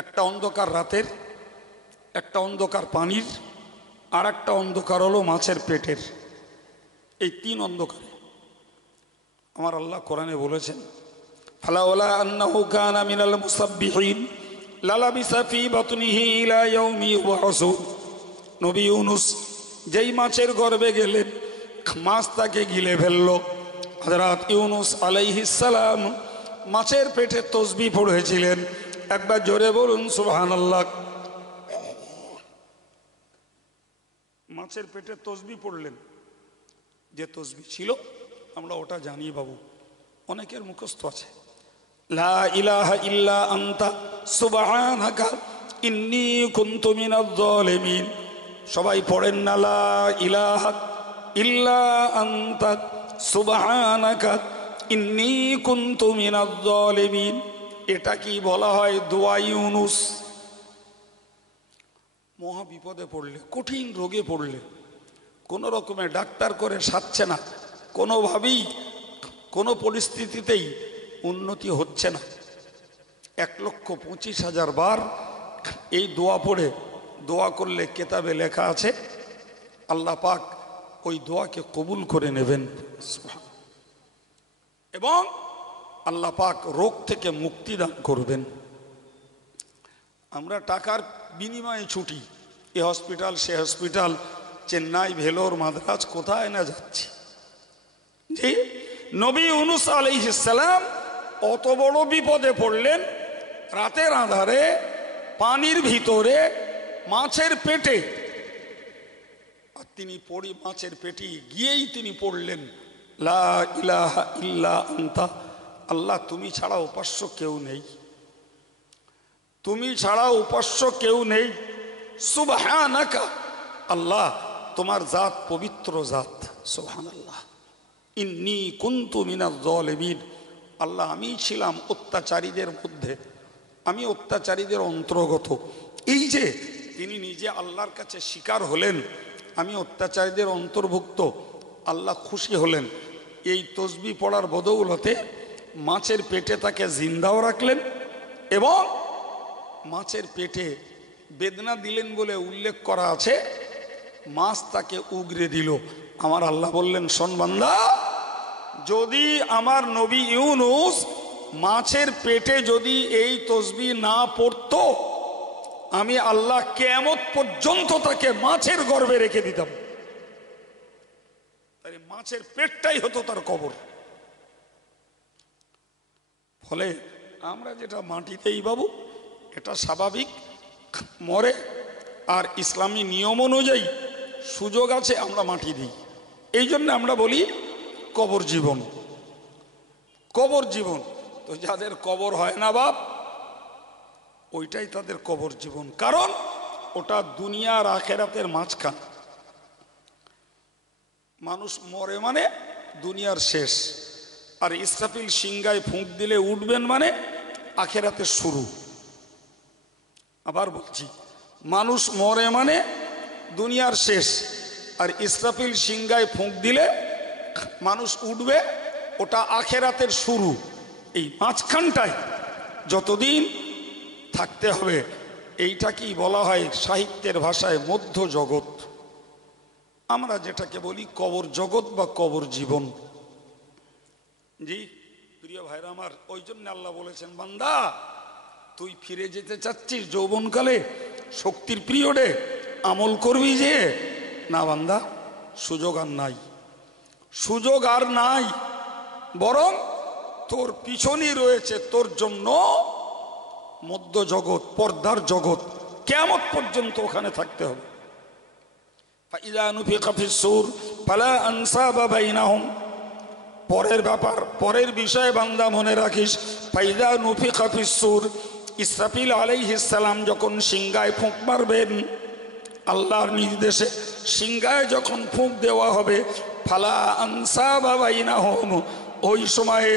একটা অন্ধকার রাতের, একটা অন্ধকার পানির, আর একটা অন্ধকার হলো মাছের পেটের। এই তিন অন্ধকারে আমার আল্লাহ কোরআনে বলেছেন ফালাউলা আন্নাহু কানা মিনাল মুসাব্বিহিন লালাবিসা ফি বাতনিহি ইলা ইয়াউমি ইউবআসুন। নবী ইউনুস যেই মাছের গর্ভে গেলেন, মাছ তাকে গিলে ফেলল। হযরত ইউনুস আলাইহিস সালাম মাছের পেটে তসবিহ পড়েছিলেন, একবার জোরে বলুন সুবহানাল্লাহ। মাছের পেটে তসবিহ পড়লেন, যে তসবিহ ছিল আমরা ওটা জানি বাবু, অনেকের মুখস্থ আছে, লা ইলাহা ইল্লা আনতা সুবহানাকা ইন্নী কুনতু মিনাজ জালিমিন। সবাই পড়েন না লা ইলাহা ইল্লা আনতা সুবহানাকা ইন্নী কুনতু মিনাজ জালিমিন। এটা কি বলা হয় দোয়া ইউনুস? মহা বিপদে পড়লে, কঠিন রোগে পড়লে, কোনো রকমে ডাক্তার করে সারছে না, কোনোভাবেই কোনো পরিস্থিতিতেই উন্নতি হচ্ছে না, 1,25,000 বার এই দোয়া পড়ে, দোয়া করলে কেতাবে লেখা আছে আল্লাহ পাক ওই দোয়াকে কবুল করে নেবেন এবং আল্লাহ পাক রোগ থেকে মুক্তি দান করবেন। আমরা টাকার বিনিময়ে ছুটি, a hospital say hospital, Chennai, Vellore, Madras, কোথায় না যাচ্ছি। জি, নবী ইউনুস আলাইহিস সালাম অত বড় বিপদে পড়লেন, রাতের আঁধারে, পানির ভিতরে, মাছের পেটে, আর তিনি পড়ি মাছের পেটে গিয়েই তিনি পড়লেন লা ইলাহা ইল্লা আনতা, আল্লাহ তুমি ছাড়া উপাস্য কেউ নেই, তুমি ছাড়া উপাস্য কেউ নেই, সুবহানাকা, আল্লাহ তোমার জাত পবিত্র জাত, সুবহানাল্লাহ, ইন্নী কুনতু মিনাজ জালিমিন, আল্লাহ আমি ছিলাম অত্যাচারীদের মধ্যে, আমি অত্যাচারীদের অন্তর্গত। এই যে তিনি নিজে আল্লাহর কাছে স্বীকার হলেন আমি অত্যাচারীদের অন্তর্ভুক্ত, আল্লাহ খুশি হলেন। এই তসবিহ পড়ার বদৌলতে মাছের পেটে তাকে জিন্দাও রাখলেন এবং মাছের পেটে বেদনা দিলেন বলে উল্লেখ করা আছে, মাছ তাকে উগরে দিল। আমার আল্লাহ বললেন, শোন বান্দা, যদি আমার নবী ইউনুস মাছের পেটে যদি এই তসবিহ না পড়তো, আমি আল্লাহ কিয়ামত পর্যন্ত তাকে মাছের গর্ভে রেখে দিতাম। তাই মাছের পেটটাই হতো তার কবর। ফলে আমরা যেটা মাটিতেই বাবু, এটা স্বাভাবিক, মরে। আর ইসলামী নিয়ম অনুযায়ী সুযোগ আছে আমরা মাটি দিই। এই জন্য আমরা বলি কবর জীবন, কবর জীবন। তো যাদের কবর হয় না বাপ, ওইটাই তাদের কবর জীবন। কারণ ওটা দুনিয়া আর আখেরাতের মাঝখান। মানুষ মরে মানে দুনিয়ার শেষ, আর ইসরাফিল সিংহায় ফুঁক দিলে উঠবেন মানে আখেরাতের শুরু। আবার বলছি, মানুষ মরে মানে দুনিয়ার শেষ, আর ইসরাফিল সিংহায় ফুঁক দিলে মানুষ উঠবে, ওটা আখেরাতের শুরু। এই মাঝখানটায় যতদিন থাকতে হবে, এইটাকেই বলা হয় সাহিত্যের ভাষায় মধ্য জগৎ। আমরা যেটাকে বলি কবর জগৎ বা কবর জীবন। জি প্রিয় ভাইরা আমার, ওই জন্য আল্লাহ বলেছেন, বান্দা তুই ফিরে যেতে চাচ্ছিস যৌবনকালে, শক্তির পিরিয়ডে আমল করবি যে? না বান্দা, সুযোগ আর নাই, সুযোগ আর নাই। বরং তোর পিছনই রয়েছে তোর জন্য মধ্য জগৎ, পর্দার জগৎ। কিয়ামত পর্যন্ত ওখানে থাকতে হবে। ফাইযা নুফিখা ফিস-সূর ফালা আনসাবা বাইনাহুম। পরের ব্যাপার, পরের বিষয়ে বান্দা মনে রাখিস। ফাইযা নুফিখা ফিস-সূর, ইসরাফিল আলাইহিস সালাম যখন সিংহায় ফুঁক মারবেন, আল্লাহর নির্দেশে সিংহায় যখন ফুঁক দেওয়া হবে, ফালা আনসাবা বাইনাহুম, ওই সময়ে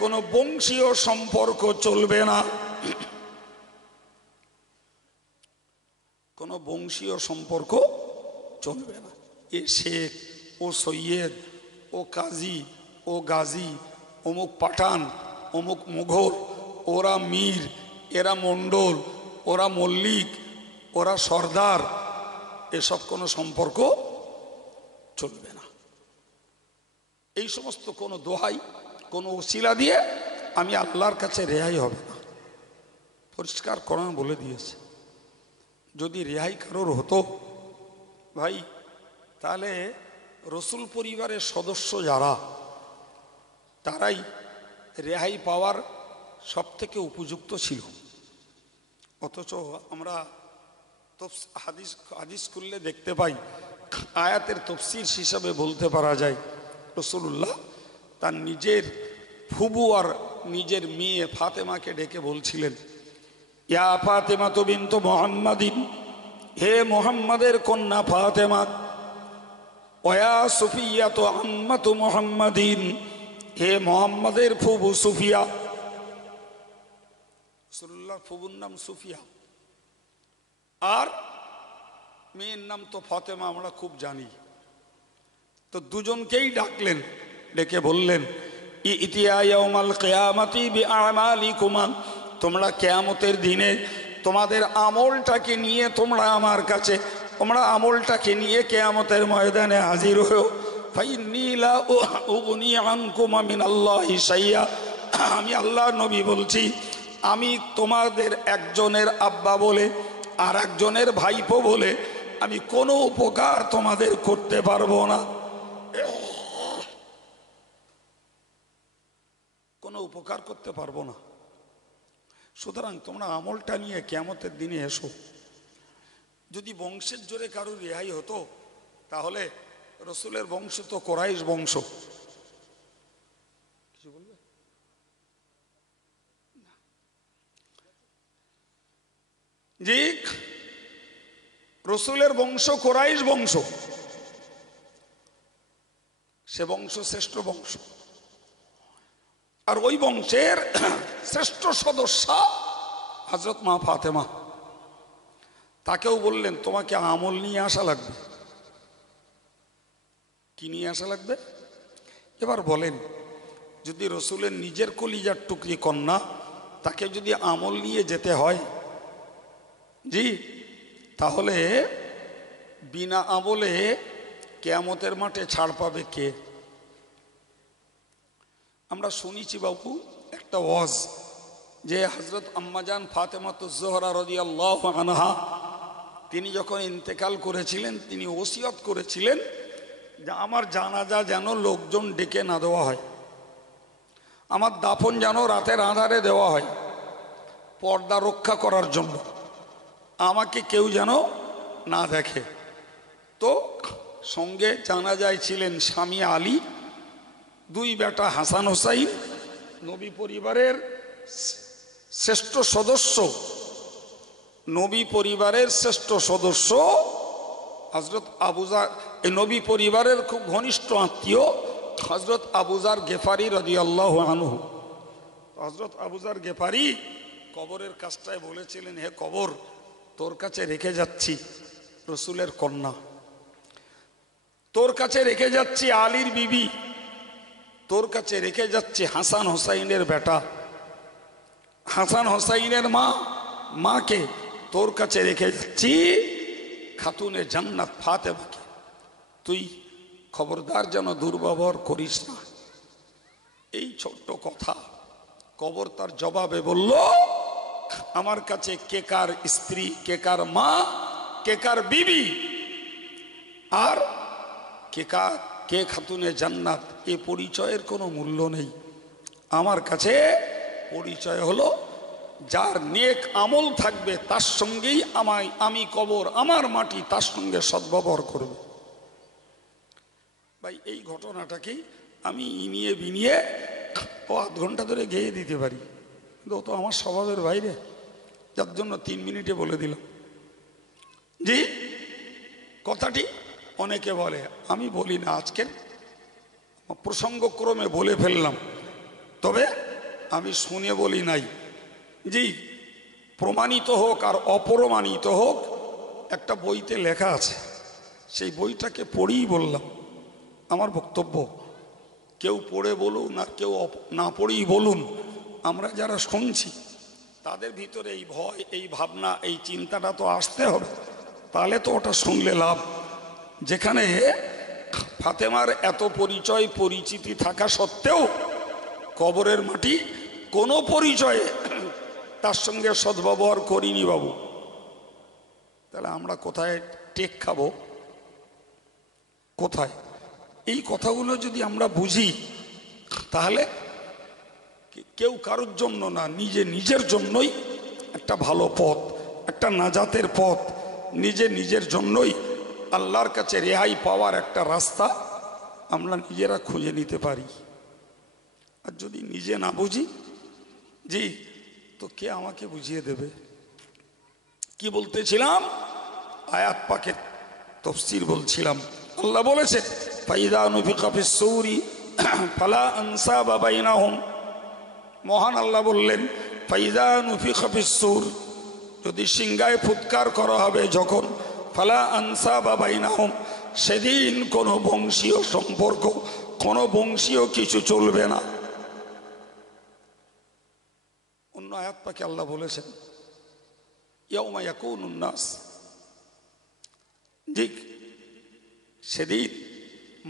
কোনো বংশীয় সম্পর্ক চলবে না। কোনো বংশীয় সম্পর্ক চলবে না। এ শেখ, ও সৈয়দ, ও কাজী, ও গাজী, অমুক পাঠান, অমুক মুঘল, ওরা মীর, এরা মণ্ডল, ওরা মল্লিক, ওরা সর্দার, এসব কোনো সম্পর্ক চলবে না। এই সমস্ত কোনো দোহাই, কোনো ওসিলা দিয়ে আমি আল্লাহর কাছে রেহাই হবে না। পরিষ্কার কোরআন বলে দিয়েছে। যদি রেহাই কারোর হতো ভাই, তাহলে রসুল পরিবারের সদস্য যারা, তারাই রেহাই পাওয়ার সব থেকে উপযুক্ত ছিল। অথচ আমরা হাদিস করলে দেখতে পাই, আয়াতের তফসির হিসাবে বলতে পারা যায়, রাসূলুল্লাহ তার নিজের ফুবু আর নিজের মেয়ে ফাতেমাকে ডেকে বলছিলেন, ইয়া ফাতেমা তো বিনতু মুহাম্মাদিন, হে মুহাম্মাদের কন্যা ফাতেমা, ওয়া সুফিয়া তো আম্মাতু মুহাম্মাদিন, হে মুহাম্মাদের ফুবু সুফিয়া। রাসূলুল্লাহর ফুবুর নাম সুফিয়া, আর মেয়ের নাম তো ফাতেমা, আমরা খুব জানি। তো দুজনকেই ডাকলেন, ডেকে বললেন, ইতিয়া ইয়াউমাল কিয়ামাতি বিআমালিকুমা, তোমরা কিয়ামতের দিনে তোমাদের আমলটাকে নিয়ে তোমরা আমার কাছে, তোমরা আমলটাকে নিয়ে কিয়ামতের ময়দানে হাজির হও। ফাইন্নী লা উগনি আনকুমা মিনাল্লাহি শাইয়া, আমি আল্লাহর নবী বলছি, আমি তোমাদের একজনের আব্বা বলে আর একজনের ভাইপো বলে আমি কোনো উপকার তোমাদের করতে পারবো না, কোনো উপকার করতে পারবো না। সুতরাং তোমরা আমলটা নিয়ে কিয়ামতের দিনে এসো। যদি বংশের জোরে কারোর রেহাই হতো, তাহলে রসুলের বংশ তো কোরাইশ বংশ। কিছু বলবে? জি, রসুলের বংশ কোরাইশ বংশ, সে বংশ শ্রেষ্ঠ বংশ। আর ওই বংশের শ্রেষ্ঠ সদস্য হযরত মা ফাতেমা। তাকেও বললেন, তোমাকে আমল নিয়ে আসা লাগবে। কি নিয়ে আসা লাগবে? এবার বলেন, যদি রসুলের নিজের কলিজার টুকরি কন্যা, তাকে যদি আমল নিয়ে যেতে হয়, জি, তাহলে বিনা আমলে কিয়ামতের মাঠে ছাড় পাবে কে? আমরা শুনেছি বাবু একটা ওয়াজ, যে হযরত আম্মাজান ফাতেমাতুজ জোহরা রাদিয়াল্লাহু আনহা তিনি যখন ইন্তেকাল করেছিলেন, তিনি ওসিয়ত করেছিলেন যে আমার জানাজা যেন লোকজন ডেকে না দেওয়া হয়, আমার দাফন যেন রাতের আঁধারে দেওয়া হয়, পর্দা রক্ষা করার জন্য, আমাকে কেউ যেন না দেখে। তো সঙ্গে জানাজায় ছিলেন স্বামী আলী, দুই বেটা হাসান হোসাইন, নবী পরিবারের শ্রেষ্ঠ সদস্য, নবী পরিবারের শ্রেষ্ঠ সদস্য হযরত আবু যার, এই নবী পরিবারের খুব ঘনিষ্ঠ আত্মীয় হযরত আবু যার গেফারি রাদিয়াল্লাহু আনহু। হযরত আবু যার গেফারি কবরের কাছটায় বলেছিলেন, হে কবর, তোর কাছে রেখে যাচ্ছি রসুলের কন্যা, তোর কাছে রেখে যাচ্ছি আলীর বিবি, তোর কাছে রেখে যাচ্ছি হাসান হোসাইনের বেটা, হাসান হোসাইনের মাকে তোর কাছে রেখে যাচ্ছি খাতুনে জান্নাত ফাতেমাকে, তুই খবরদার যেন দুর্ব্যবহার করিস না। এই ছোট্ট কথা কবর তার জবাবে বলল, আমার কাছে কে কার স্ত্রী, কে কার মা, কে কার বিবি, আর কে খাতুনে জান্নাত, এ পরিচয়ের কোনো মূল্য নেই। আমার কাছে পরিচয় হলো যার নেক আমল থাকবে তার সঙ্গেই আমি কবর, আমার মাটি তার সঙ্গে সদ্ব্যবহার করব। ভাই এই ঘটনাটাকেই আমি ইনিয়ে বিনিয়ে আধ ঘন্টা ধরে গেয়ে দিতে পারি, কিন্তু ও তো আমার স্বভাবের বাইরে, যার জন্য 3 মিনিটে বলে দিলাম। জি, কথাটি অনেকে বলে, আমি বলি না, আজকের প্রসঙ্গক্রমে বলে ফেললাম, তবে আমি শুনে বলি নাই। জি, প্রমাণিত হোক আর অপ্রমাণিত হোক, একটা বইতে লেখা আছে, সেই বইটাকে পড়েই বললাম আমার বক্তব্য। কেউ পড়ে বলুন আর কেউ না পড়েই বলুন, আমরা যারা শুনছি তাদের ভিতরে এই ভয়, এই ভাবনা, এই চিন্তাটা তো আসতে হবে, তাহলে তো ওটা শুনলে লাভ। যেখানে ফাতেমার এত পরিচয় পরিচিতি থাকা সত্ত্বেও কবরের মাটি কোনো পরিচয়ে তার সঙ্গে সদ্ব্যবহার করিনি বাবু, তাহলে আমরা কোথায় টেক খাবো? কোথায়? এই কথাগুলো যদি আমরা বুঝি, তাহলে কেউ কারোর জন্য না, নিজের জন্যই একটা ভালো পথ, একটা নাজাতের পথ, নিজের জন্যই আল্লাহর কাছে রেহাই পাওয়ার একটা রাস্তা আমরা নিজেরা খুঁজে নিতে পারি। আর যদি নিজে না বুঝি, জি, তো কে আমাকে বুঝিয়ে দেবে? কি বলতেছিলাম? আয়াত পাকের তাফসীর বলছিলাম। আল্লাহ বলেছে, ফাইযা নুফিখা ফিস সূরি ফালা আনসাবা বাইনাহুম। মহান আল্লাহ বললেন, ফাইযা নুফিখা ফিস সূর, যদি সিংহায় ফুৎকার করা হবে যখন, ফালা আনসাবা বাইনাহুম, সেদিন কোনো বংশীয় সম্পর্ক, কোনো বংশীয় কিছু চলবে না। অন্য আয়াত পাকে আল্লাহ বলেছেন, ইয়াউমা ইয়াকুনুন নাস, ঠিক সেদিন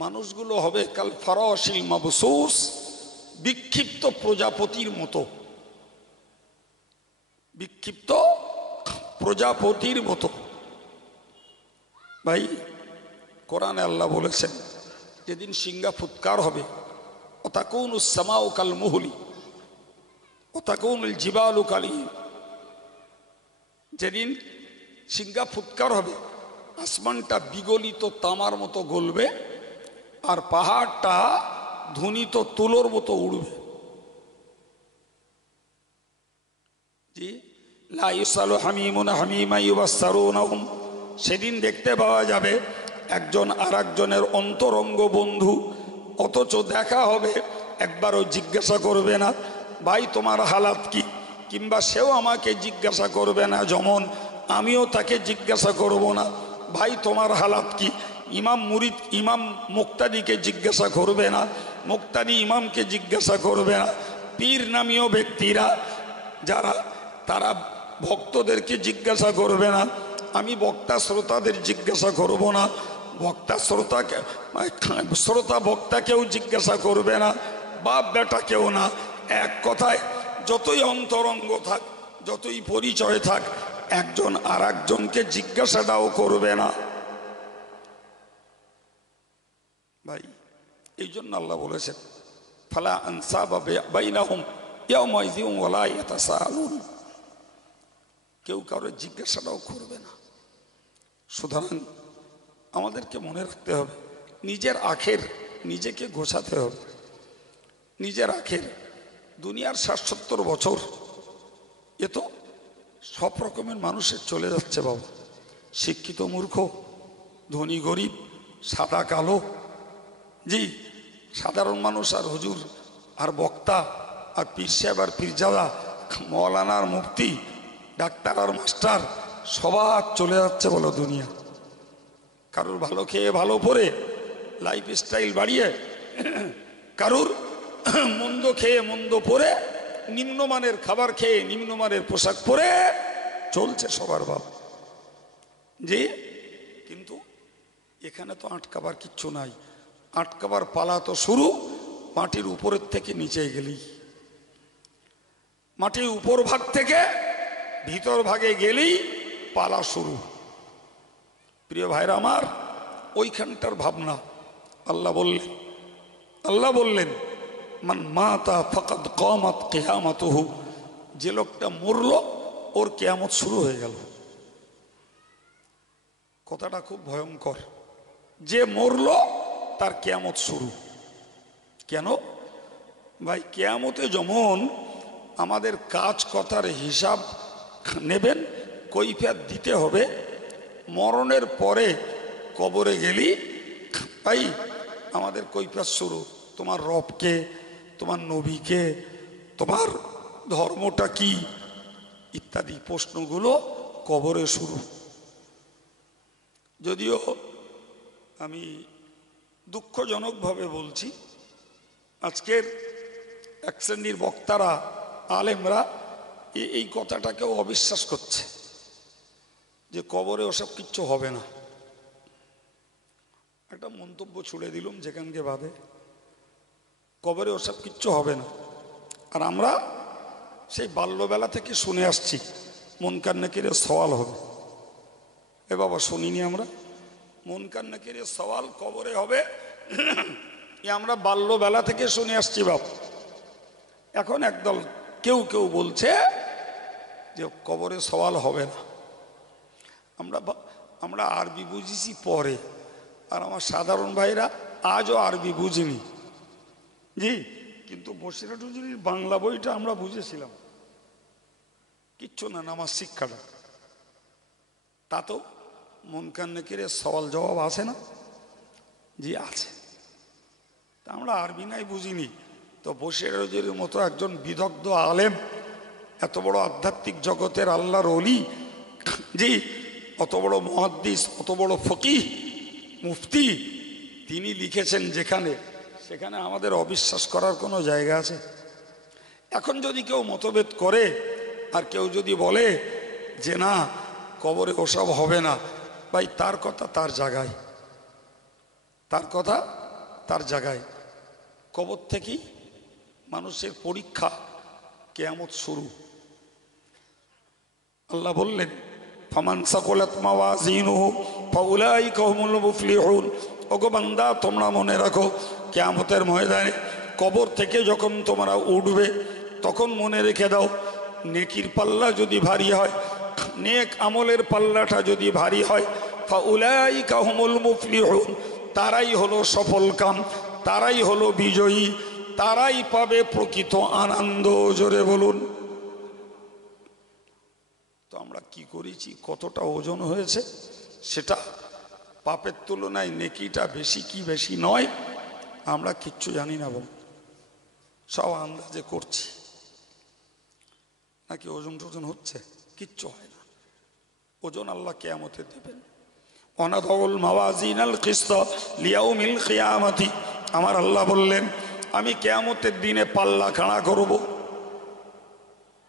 মানুষগুলো হবে কাল ফারাশিল মাবসুস, বিক্ষিপ্ত প্রজাপতির মতো, বিক্ষিপ্ত প্রজাপতির মতো। ভাই কোরআনে আল্লাহ বলেছেন, যেদিন সিংহা ফুৎকার হবে, ওয়াতাকুনুস সামাউ কাল মুহলি ওয়াতাকুনুল জিবালু কালি, যেদিন সিংহা ফুৎকার হবে আসমানটা বিগলিত তামার মতো গলবে, আর পাহাড়টা ধুনিত তুলোর মতো উড়বে। জি, লা ইউসালু হামিমুন হামিমা ইউবাসসারুনহুম, সেদিন দেখতে পাওয়া যাবে একজন আর একজনের অন্তরঙ্গ বন্ধু, অথচ দেখা হবে একবারও জিজ্ঞাসা করবে না ভাই তোমার হালাত কি, কিংবা সেও আমাকে জিজ্ঞাসা করবে না, যেমন আমিও তাকে জিজ্ঞাসা করব না ভাই তোমার হালাত কি। ইমাম মুক্তাদিকে জিজ্ঞাসা করবে না, মুক্তাদি ইমামকে জিজ্ঞাসা করবে না, পীর নামীয় ব্যক্তিরা যারা, তারা ভক্তদেরকে জিজ্ঞাসা করবে না, আমি বক্তা শ্রোতাদের জিজ্ঞাসা করব না, শ্রোতা বক্তাকেও জিজ্ঞাসা করবে না, বাপ বেটা কেউ না। এক কথায় যতই অন্তরঙ্গ থাক, যতই পরিচয় থাক, একজন আর একজনকে জিজ্ঞাসাটাও করবে না। ভাই এই জন্য আল্লাহ বলেছেন ফালা আনসাবা বাইনাহুম ইয়াওমাইযিন ওয়ালা ইয়াতাসাআলুন, কেউ কারো জিজ্ঞাসাটাও করবে না। সুতরাং আমাদেরকে মনে রাখতে হবে, নিজের আখের নিজেকে গোছাতে হবে। নিজের আখের, দুনিয়ার ৬০-৭০ বছর এ তো সব রকমের মানুষের চলে যাচ্ছে বাবা, শিক্ষিত মূর্খ, ধনী গরিব, সাদা কালো, জি, সাধারণ মানুষ আর হুজুর আর বক্তা আর পীর সাহেব আর পীরজাদা, মৌলানা আর মুফতি, ডাক্তার আর মাস্টার, সবার চলে যাচ্ছে বলো দুনিয়া। কারুর ভালো খেয়ে ভালো পরে লাইফ স্টাইল বাড়িয়ে, কারুর মন্দ খেয়ে মন্দ পরে, নিম্নমানের খাবার খেয়ে নিম্নমানের পোশাক পরে চলছে সবার বাপ। যে কিন্তু এখানে তো আটকাবার কিচ্ছু নাই। আটকাবার পালা তো শুরু মাটির উপরের থেকে নিচে গেলেই। মাটির উপর ভাগ থেকে ভিতর ভাগে গেলেই পালা শুরু। প্রিয় ভাইরা আমার, ওইখানটার ভাবনা আল্লাহ বললেন মান মাতা ফাকাদ কামাত কিয়ামাতুহু, যে লোকটা মরল ওর কিয়ামত শুরু হয়ে গেল। কথাটা খুব ভয়ঙ্কর, যে মরল তার কিয়ামত শুরু। কেন ভাই? কিয়ামতে যেমন আমাদের কাজ কথার হিসাব নেবেন, কৈফিয়ত দিতে হবে, মরণের পরে কবরে গেলি ভাই আমাদের কৈফিয়ত শুরু। তোমার রবকে, তোমার নবীকে, তোমার ধর্মটা কি ইত্যাদি প্রশ্নগুলো কবরে শুরু। যদিও আমি দুঃখজনকভাবে বলছি, আজকের এক শ্রেণীর বক্তারা, আলেমরা এই কথাটাকেও অবিশ্বাস করছে যে কবরে ওসব কিচ্ছু হবে না। একটা মন্তব্য ছুড়ে দিলুম যেখানকে বাদে, কবরে ওসব কিচ্ছু হবে না। আর আমরা সেই বাল্যবেলা থেকে শুনে আসছি মুনকার নাকিরের সওয়াল হবে। এ বাবা শুনিনি আমরা? মুনকার নাকিরের সওয়াল কবরে হবে, এ আমরা বাল্যবেলা থেকে শুনে আসছি বাপ। এখন একদল কেউ বলছে যে কবরে সওয়াল হবে না। আমরা আরবি বুঝেছি পরে, আর আমার সাধারণ ভাইরা আজও আরবি বুঝিনি, জি। কিন্তু বসিরহাট হুজুরির বাংলা বইটা আমরা বুঝেছিলাম, কিচ্ছু না, নামাজ শিক্ষাটা। তা তো মুনকার নাকিরের সওয়াল জবাব আছে না? জি আছে। তা আমরা আরবি নাই বুঝিনি, তো বসিরহাট হুজুরের মতো একজন বিদগ্ধ আলেম, এত বড় আধ্যাত্মিক জগতের আল্লাহর ওলি, জি, অত বড় মুহাদ্দিস, অত বড় ফকিহ, মুফতি, তিনি লিখেছেন যেখানে, সেখানে আমাদের অবিশ্বাস করার কোনো জায়গা আছে? এখন যদি কেউ মতভেদ করে আর কেউ যদি বলে যে না কবরে ওসব হবে না, ভাই তার কথা তার জায়গায়, তার কথা তার জায়গায়। কবর থেকেই মানুষের পরীক্ষা, কিয়ামত শুরু। আল্লাহ বললেন ফামান সাকুলাত মাওয়াজিনুহু ফাউলাইকা হুমুল মুফলিহুন। ওগো বান্দা, তোমরা মনে রাখো কিয়ামতের ময়দানে কবর থেকে যখন তোমরা উঠবে তখন মনে রেখে দাও, নেকির পাল্লা যদি ভারী হয়, নেক আমলের পাল্লাটা যদি ভারী হয়, ফাউলাইকা হুমুল মুফলিহুন, তারাই হলো সফল কাম, তারাই হলো বিজয়ী, তারাই পাবে প্রকৃত আনন্দ। জোরে বলুন। তো আমরা কি করেছি, কতটা ওজন হয়েছে সেটা, পাপের তুলনায় নেকিটা বেশি কি বেশি নয় আমরা কিচ্ছু জানি না, বল সব আন্দাজে করছি। নাকি ওজন টোজন হচ্ছে? কিচ্ছু হয় না। ওজন আল্লাহ কিয়ামতে দেবেন। অনাদাউল মাওয়াজিনাল কিসত লিয়াউমিল কিয়ামতি, আমার আল্লাহ বললেন আমি কিয়ামতের দিনে পাল্লা খাড়া করব।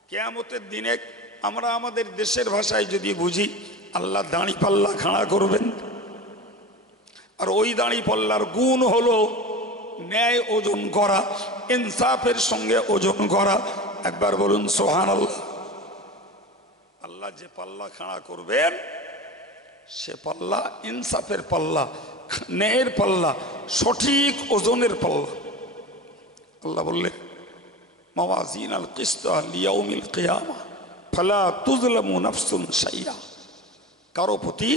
কিয়ামতের দিনে আমরা আমাদের দেশের ভাষায় যদি বুঝি, আল্লাহ দাঁড়ি পাল্লা খাড়া করবেন, আর ওই দাঁড়ি পাল্লার গুণ হলো ন্যায় ওজন করা, ইনসাফের সঙ্গে ওজন করা। একবার বলুন সুবহানাল্লাহ। আল্লাহ যে পাল্লা খাড়া করবেন সে পাল্লা ইনসাফের পাল্লা, ন্যায়ের পাল্লা, সঠিক ওজনের পাল্লা। আল্লাহ বললেন মাওয়াজিন আল কিসত লিয়াউমিল কিয়ামা ফালা তুযলামু নাফসুন শাইআ। কারো প্রতি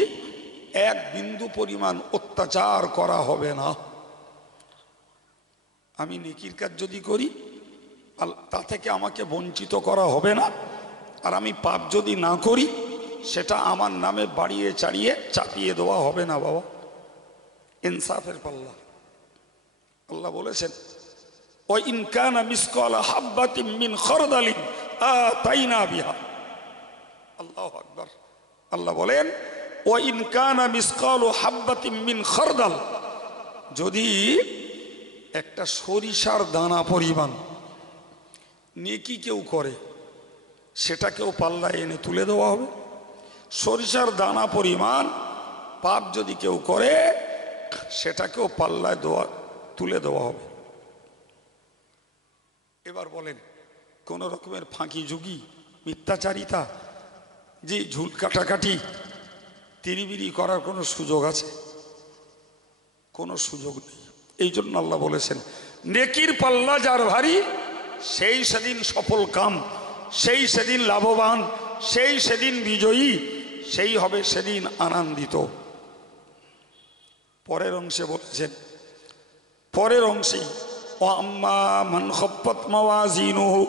এক বিন্দু পরিমাণ অত্যাচার করা হবে না। আমি নেকির কাজ যদি করি তা থেকে আমাকে বঞ্চিত করা হবে না, আর আমি পাপ যদি না করি সেটা আমার নামে বাড়িয়ে চাড়িয়ে চাপিয়ে দেওয়া হবে না। বাবা, ইনসাফের পাল্লা। আল্লাহ বলেছেন ওয়া ইন কানা মিসকালা হাববাতিন মিন খারদালিন আতাইনা বিহা। আল্লাহু আকবার। আল্লাহ বলেন ওয়া ইন কানা মিসকালু হাববাতিন মিন খারদাল, যদি একটা সরিষার দানা পরিমাণ নেকি কেউ করে সেটাকেও পাল্লায় এনে তুলে দেওয়া হবে। সরিষার দানা পরিমাণ পাপ যদি কেউ করে সেটাকেও পাল্লায় তুলে দেওয়া হবে। এবার বলেন কোন রকমের ফাঁকি ঝুঁকি, মিথ্যাচারিতা, যে ঝুল কাটাকাটি, তিরিবিরি করার কোনো সুযোগ আছে? কোনো সুযোগ নেই। এই জন্য আল্লাহ বলেছেন নেকির পাল্লা যার ভারী সেই সেদিন সফল কাম, সেই সেদিন লাভবান, সেই সেদিন বিজয়ী, সেই হবে সেদিন আনন্দিত। পরের অংশে বলেছেন, পরের অংশেই ও আম্মা মান খাফফাত মাওয়াজিনুহু,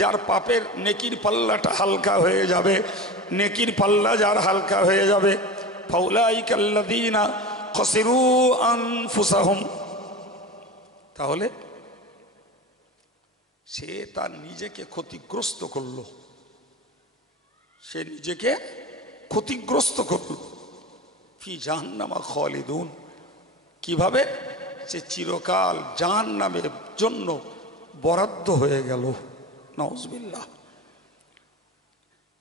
যার পাপের নেকির পাল্লাটা হালকা হয়ে যাবে, নেকির পাল্লা যার হালকা হয়ে যাবে, ফাউলাইকাল্লাযীনা খাসিরু আনফুসাহুম, তাহলে সে তার নিজেকে ক্ষতিগ্রস্ত করলো, সে নিজেকে ক্ষতিগ্রস্ত করলো। ফি জাহান্নামা খালিদুন, কিভাবে? সে চিরকাল জাহান্নামের জন্য বরাদ্দ হয়ে গেল। নাউজুবিল্লাহ।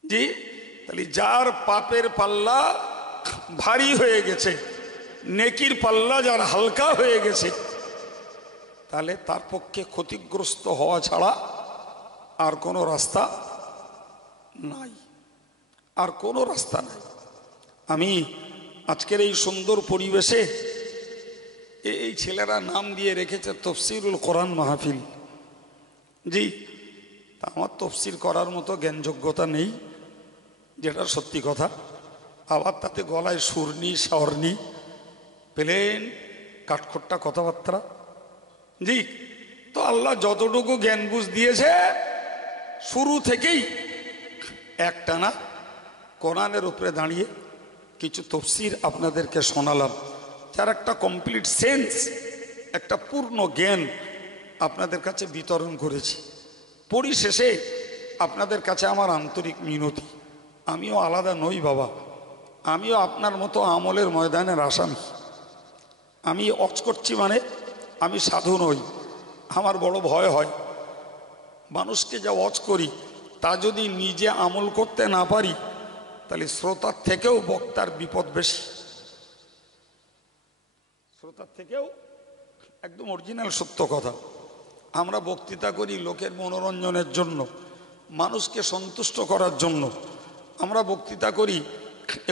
জি, তাহলে যার পাপের পাল্লা ভারী হয়ে গেছে, নেকির পাল্লা যার হালকা হয়ে গেছে, তাহলে তার পক্ষে ক্ষতিগ্রস্ত হওয়া ছাড়া আর কোনো রাস্তা নাই, আর কোনো রাস্তা নাই। আমি আজকের এই সুন্দর পরিবেশে এই ছেলেরা নাম দিয়ে রেখেছে তফসিরুল কোরআন মাহফিল। জি, তা আমার তফসির করার মতো জ্ঞান যোগ্যতা নেই, যেটা সত্যি কথা। আবার তাতে গলায় সুর নি, স্বর নি, প্লেন কাঠখোট্টা কথাবার্তা। জি, তো আল্লাহ যতটুকু জ্ঞান বুঝ দিয়েছে শুরু থেকেই একটানা কোরআনের উপরে দাঁড়িয়ে কিছু তফসির আপনাদেরকে শোনালাম, যার একটা কমপ্লিট সেন্স, একটা পূর্ণ জ্ঞান আপনাদের কাছে বিতরণ করেছি। পরিশেষে আপনাদের কাছে আমার আন্তরিক মিনতি, আমিও আলাদা নই বাবা, আমিও আপনার মতো আমলের ময়দানের আসামি। আমি অজ করছি মানে আমি সাধু নই। আমার বড় ভয় হয় মানুষকে যা ওয়াজ করি তা যদি নিজে আমল করতে না পারি তাহলে শ্রোতার থেকেও বক্তার বিপদ বেশি, শ্রোতার থেকেও। একদম অরিজিনাল সত্য কথা। আমরা বক্তৃতা করি লোকের মনোরঞ্জনের জন্য, মানুষকে সন্তুষ্ট করার জন্য। আমরা বক্তৃতা করি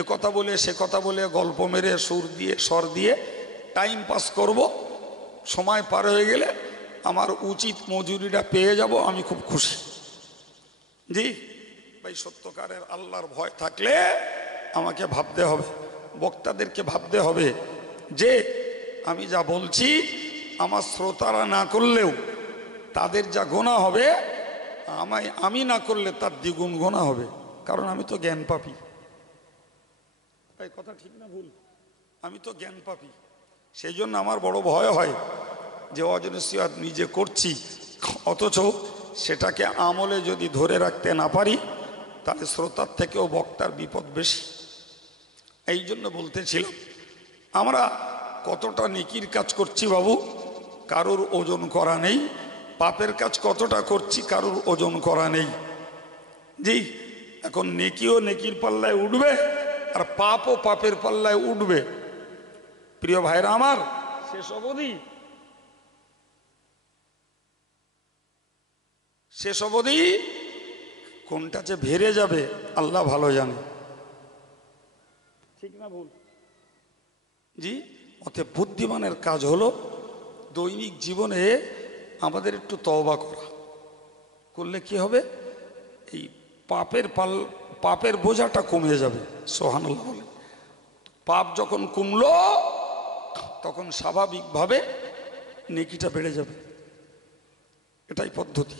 এ কথা বলে সে কথা বলে, গল্প মেরে, সুর দিয়ে, স্বর দিয়ে টাইম পাস করব, সময় পার হয়ে গেলে আমার উচিত মজুরিটা পেয়ে যাব, আমি খুব খুশি। জি ভাই, সত্যকারের আল্লাহর ভয় থাকলে আমাকে ভাবতে হবে, বক্তাদেরকে ভাবতে হবে যে আমি যা বলছি আমার শ্রোতারা না করলেও তাদের যা গোনা হবে, আমি না করলে তার দ্বিগুণ গোনা হবে, কারণ আমি তো জ্ঞান পাপী। এই কথা ঠিক না ভুল? আমি তো জ্ঞান পাপী। সেই জন্য আমার বড় ভয় হয় যে অজনসিয়াত নিজে করছি, অথচ সেটাকে আমলে যদি ধরে রাখতে না পারি তাহলে শ্রোতার থেকেও বক্তার বিপদ বেশি। এই জন্য বলতেছিলাম আমরা কতটা নেকির কাজ করছি বাবু, কারোর ওজন করা নেই। পাপের কাজ কতটা করছি, কারোর ওজন করা নেই। জি, এখন নেকিও নেকির পাল্লায় উঠবে, আর পাপও পাপের পাল্লায় উঠবে। প্রিয় ভাইরা আমার, শেষ অবধি কোনটা যে ভেরে যাবে আল্লাহ ভালো জানে। ঠিক না ভুল? জি। অতএব বুদ্ধিমানের কাজ হলো দৈনিক জীবনে আমাদের একটু তওবা করা। করলে কি হবে? এই পাপের বোঝাটা কমে যাবে। সুবহানাল্লাহ বলে। পাপ যখন কমলো তখন স্বাভাবিকভাবে নেকিটা বেড়ে যাবে। এটাই পদ্ধতি।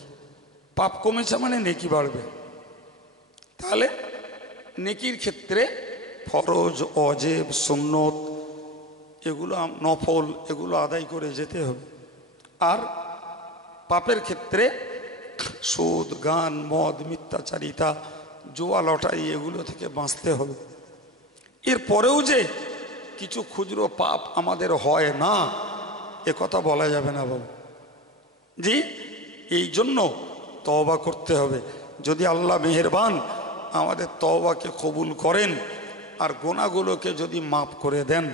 পাপ কমেছে মানে নেকি বাড়বে। তাহলে নেকির ক্ষেত্রে ফরজ, ওয়াজিব, সুন্নত, এগুলো নফল, এগুলো আদায় করে যেতে হবে। আর পাপের ক্ষেত্রে সুদ, গান, মদ, মিথ্যাচারিতা, জুয়া, লটারি, এগুলো থেকে বাঁচতে হবে। এরপরেও যে কিছু খুচরো পাপ আমাদের হয় না, এ কথা বলা যাবে না বাবু। জি, এই জন্য তওবা করতে হবে। যদি আল্লাহ মেহেরবান আমাদের তওবাকে কবুল করেন আর গোনাগুলোকে যদি মাফ করে দেন,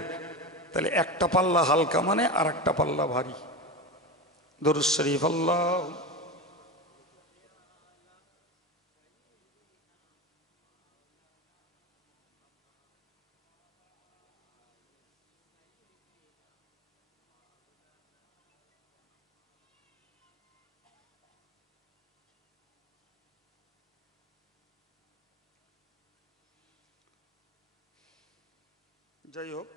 তাহলে একটা পাল্লা হালকা মানে আর একটা পাল্লা ভারী। দরুদ শরীফ। আল্লাহ যাই হোক,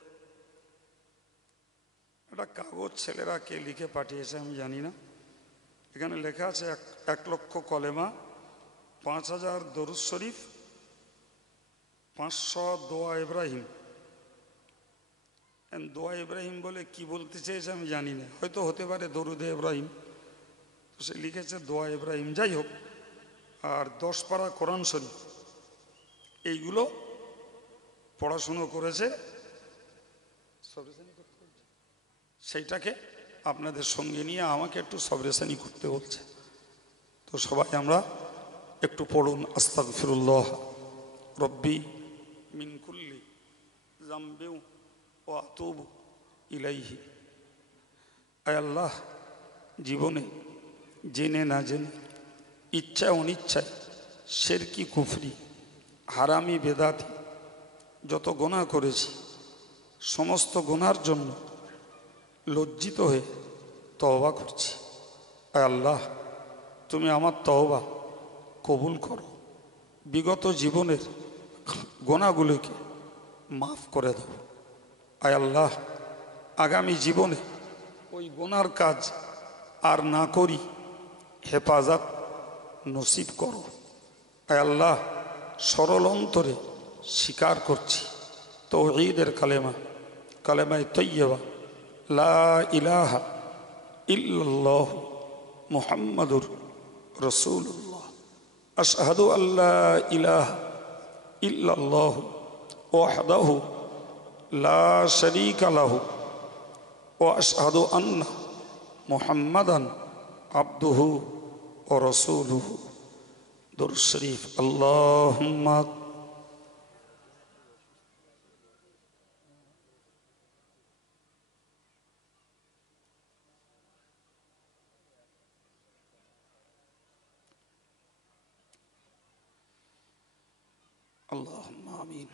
একটা কাগজ ছেলেরা কে লিখে পাঠিয়েছে আমি জানি না। এখানে লেখা আছে 1,00,000 কলেমা, 5,000 দরুদ শরীফ, 500 দোয়া ইব্রাহিম। দোয়া ইব্রাহিম বলে কি বলতে চেয়েছে আমি জানি না, হয়তো হতে পারে দরুদে ইব্রাহিম, তো সে লিখেছে দোয়া ইব্রাহিম। যাই হোক, আর 10 পারা কোরআন শরীফ, এইগুলো পড়াশুনো করেছে, সেইটাকে আপনাদের সঙ্গে নিয়ে আমাকে একটু সবরেসানি করতে বলছে। তো সবাই আমরা একটু পড়ুন। আস্তাগফিরুল্লাহ রব্বি মিন কুল্লি যামবিন ওয়া আতুবু ইলাইহি। আয় আল্লাহ, জীবনে জেনে না জেনে, ইচ্ছায় অনিচ্ছায়, শিরকি, কুফরি, হারামি, বেদাতি যত গুনাহ করেছি, সমস্ত গুনার জন্য লজ্জিত হয়ে তওবা করছি। আয় আল্লাহ, তুমি আমার তওবা কবুল করো। বিগত জীবনের গুনাহগুলোকে মাফ করে দাও। আয় আল্লাহ, আগামী জীবনে ওই গুনার কাজ আর না করি, হেফাজত নসিব করো। আয় আল্লাহ, সরল অন্তরে স্বীকার করছি তাওহীদের কালেমা, কালেমায়ে তাইয়্যিবা, লা ইলাহা ইল্লাল্লাহ মুহাম্মাদুর রাসূলুল্লাহ। আশহাদু আল্লা ইলাহা ইল্লাল্লাহ ওয়াহদাহু লা শারীকা লাহু ওয়া আশহাদু আন্না মুহাম্মাদান আবদুহু ওয়া রাসূলুহু। দরুদ শরীফ। আল্লাহুম্মা اللهم آمين.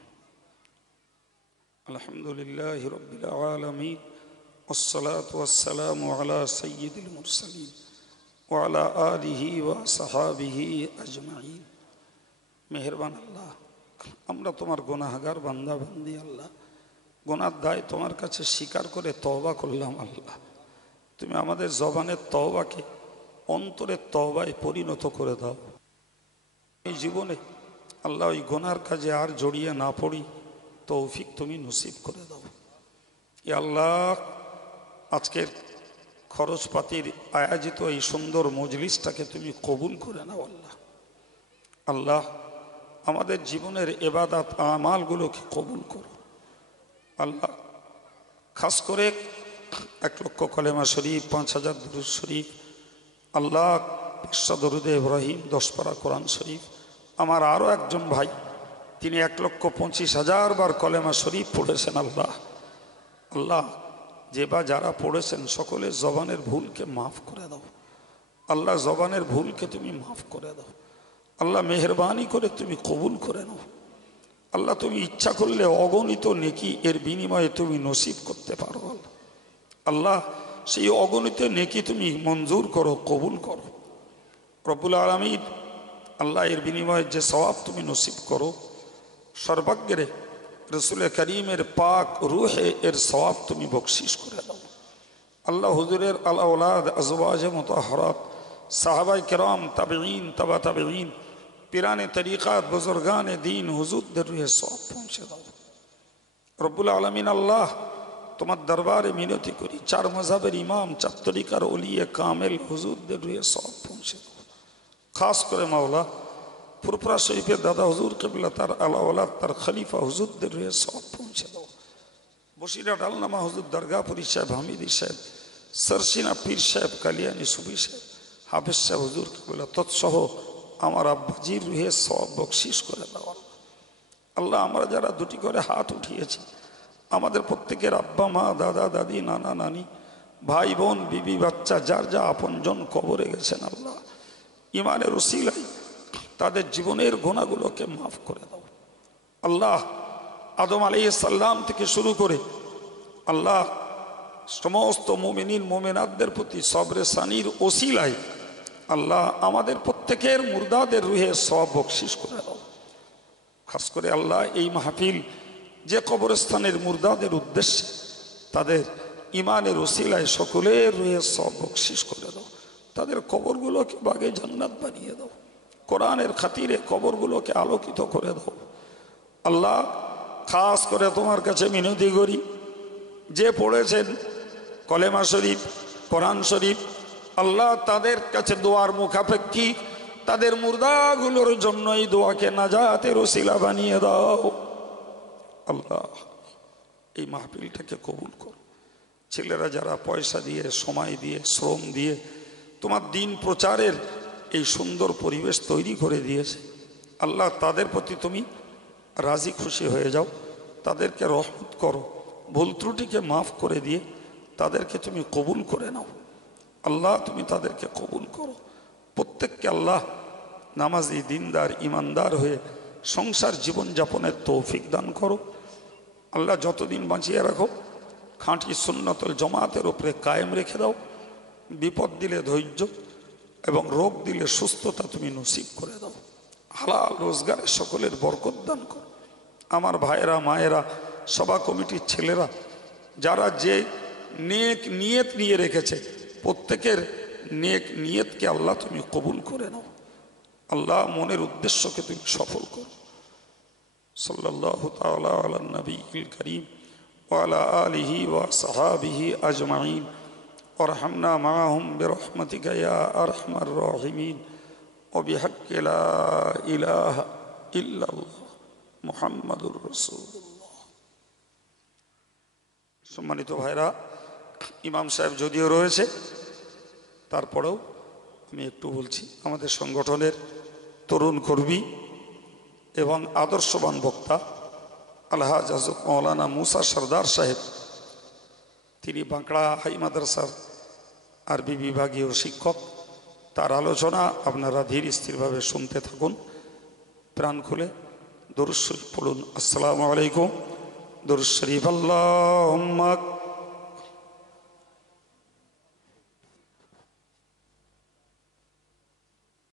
الحمد لله رب العالمين، والصلاة والسلام على سيد المرسلين وعلى آله وصحابه أجمعين. মেহেরবান আল্লাহ, আমরা তোমার গুনাহগার বান্দা বান্দি। আল্লাহ, গুনার দায় তোমার কাছে স্বীকার করে তওবা করলাম। আল্লাহ, তুমি আমাদের জবানের তওবাকে অন্তরের তওবায় পরিণত করে দাও। এই জীবনে আল্লাহ ওই গুনার কাজে আর জড়িয়ে না পড়ি, তৌফিক তুমি নসিব করে দাও। এ আল্লাহ, আজকের খরচপাতির আয়োজিত এই সুন্দর মজলিসটাকে তুমি কবুল করে নাও। আল্লাহ, আল্লাহ আমাদের জীবনের ইবাদত আমালগুলোকে কবুল করো। আল্লাহ, খাস করে 1,00,000 কলেমা শরীফ, 5,000 দরুদ শরীফ, আল্লাহ 500 দরুদে ইব্রাহিম, 10 পারা কোরআন শরীফ, আমার আরও একজন ভাই তিনি 1,25,000 বার কলেমা শরীফ পড়েছেন। আল্লাহ আল্লাহ যে বা যারা পড়েছেন সকলের জবানের ভুলকে মাফ করে দাও। আল্লাহ জবানের ভুলকে তুমি মাফ করে দাও। আল্লাহ মেহেরবানি করে তুমি কবুল করে নাও। আল্লাহ তুমি ইচ্ছা করলে অগণিত নেকি এর বিনিময়ে তুমি নসিব করতে পারো। আল্লাহ সেই অগণিত নেকি তুমি মঞ্জুর করো, কবুল করো রব্বুল আলামিন। আল্লাহ এর বিনিময়ে যে সওয়াব তুমি নসিব করো, সর্বাগ্রে রসুল করিমের পাক রুহে এর সওয়াব তুমি বকশিস করে দাও। আল্লাহ হুজুরের আল আওলাদ আজওয়াজে মুতাহহারাত সাহাবায়ে কেরাম তাবেঈন তাবা তাবেঈন পিরানে তরিকাত বুজুর্গানে দ্বীন হুজুরদের রুহে সওয়াব পৌঁছে দাও রব্বুল আলামিন। আল্লাহ তোমার দরবারে মিনতি করি, 4 মাযহাবের ইমাম 4 তরিকার ওলিয়ে কামেল হুজুরদের রুহে সওয়াব পৌঁছে দাও। খাস করে মাওলা ফুরফুরা শরীফের দাদা হুজুর কিবলা তার আলা ওলাদ তার খলিফা হুজুরদের রুহে সওয়াব পৌঁছে দাও। বসিরহাট আলনামা হুজুর দরগাপুরি সাহেব, হামিদি সাহেব, সরসিনা পীর সাহেব, কালিয়ানি সুফি সাহেব, হাফেজ সাহেব হুজুর কিবলা তৎসহ আমার আব্বাজির রুহে সওয়াব বকশিস করে দাও। আল্লাহ আমরা যারা 2টি করে হাত উঠিয়েছি, আমাদের প্রত্যেকের আব্বা মা দাদা দাদি নানা নানি ভাই বোন বিবি বাচ্চা যার যা আপনজন কবরে গেছেন, আল্লাহ ইমানের উসিলায় তাদের জীবনের গুনাহগুলোকে মাফ করে দাও। আল্লাহ আদম আলাইহিস সালাম থেকে শুরু করে আল্লাহ সমস্ত মুমিনিন মুমিনাতদের প্রতি সবরে সানির ওসিলায় আল্লাহ আমাদের প্রত্যেকের মুর্দাদের রুহে সওয়াব বকশিস করে দাও। খাস করে আল্লাহ এই মাহফিল যে কবরস্থানের মুর্দাদের উদ্দেশ্যে তাদের ইমানের ওসিলায় সকলের রুহে সওয়াব বকশিস করে দাও। তাদের কবরগুলোকে বাগে জান্নাত বানিয়ে দাও। কোরআনের খাতিরে কবরগুলোকে আলোকিত করে দাও। আল্লাহ খাস করে তোমার কাছে মিনতি করি, যে পড়েছেন কলেমা শরীফ কোরআন শরীফ, আল্লাহ তাদের কাছে দোয়ার মুখাপেক্ষী তাদের মুর্দাগুলোর জন্য এই দোয়াকে নাজাতের ওসিলা বানিয়ে দাও। আল্লাহ এই মাহফিলটাকে কবুল করো। ছেলেরা যারা পয়সা দিয়ে সময় দিয়ে শ্রম দিয়ে তোমার দিন প্রচারের এই সুন্দর পরিবেশ তৈরি করে দিয়েছে, আল্লাহ তাদের প্রতি তুমি রাজি খুশি হয়ে যাও, তাদেরকে রহমত করো, ভুল ত্রুটিকে মাফ করে দিয়ে তাদেরকে তুমি কবুল করে নাও। আল্লাহ তুমি তাদেরকে কবুল করো। প্রত্যেককে আল্লাহ নামাজি দিনদার ইমানদার হয়ে সংসার জীবনযাপনের তৌফিক দান করো। আল্লাহ যতদিন বাঁচিয়ে রাখো খাঁটি সুন্নতুল জামাতের উপরে কায়েম রেখে দাও। বিপদ দিলে ধৈর্য এবং রোগ দিলে সুস্থতা তুমি নসিব করে দাও। হালাল রোজগারে সকলের বরকত দান করো। আমার ভাইয়েরা মায়েরা সভা কমিটির ছেলেরা যারা যে নেক নিয়ত নিয়ে রেখেছে, প্রত্যেকের নেক নিয়তকে আল্লাহ তুমি কবুল করে নাও। আল্লাহ মনের উদ্দেশ্যকে তুমি সফল করো। সাল্লাল্লাহু তাআলা আলা নবিয়িল কারীম ওয়া আলা আলিহি ওয়া সাহাবিহি আজমাইন ওয়ারহামনা মাআহুম বিরহমাতিকা ইয়া আরহামার রাহিমিন ওয়া বিহাক্কি লা ইলাহা ইল্লাল্লাহ মুহাম্মাদুর রাসূলুল্লাহ। সম্মানিত ভাইরা, ইমাম সাহেব যদিও রয়েছে, তারপরেও আমি একটু বলছি। আমাদের সংগঠনের তরুণ কর্মী এবং আদর্শবান বক্তা আলহাজ হযরত মাওলানা মুসা সরদার সাহেব, তিনি বাঁকড়া হাই মাদ্রাসার আরবি বিভাগীয় শিক্ষক। তার আলোচনা আপনারা ধীর স্থিরভাবে শুনতে থাকুন, প্রাণ খুলে দরুদ শরীফ পড়ুন। আসসালামু আলাইকুম। দরুদ শরীফ আল্লাহুম্মা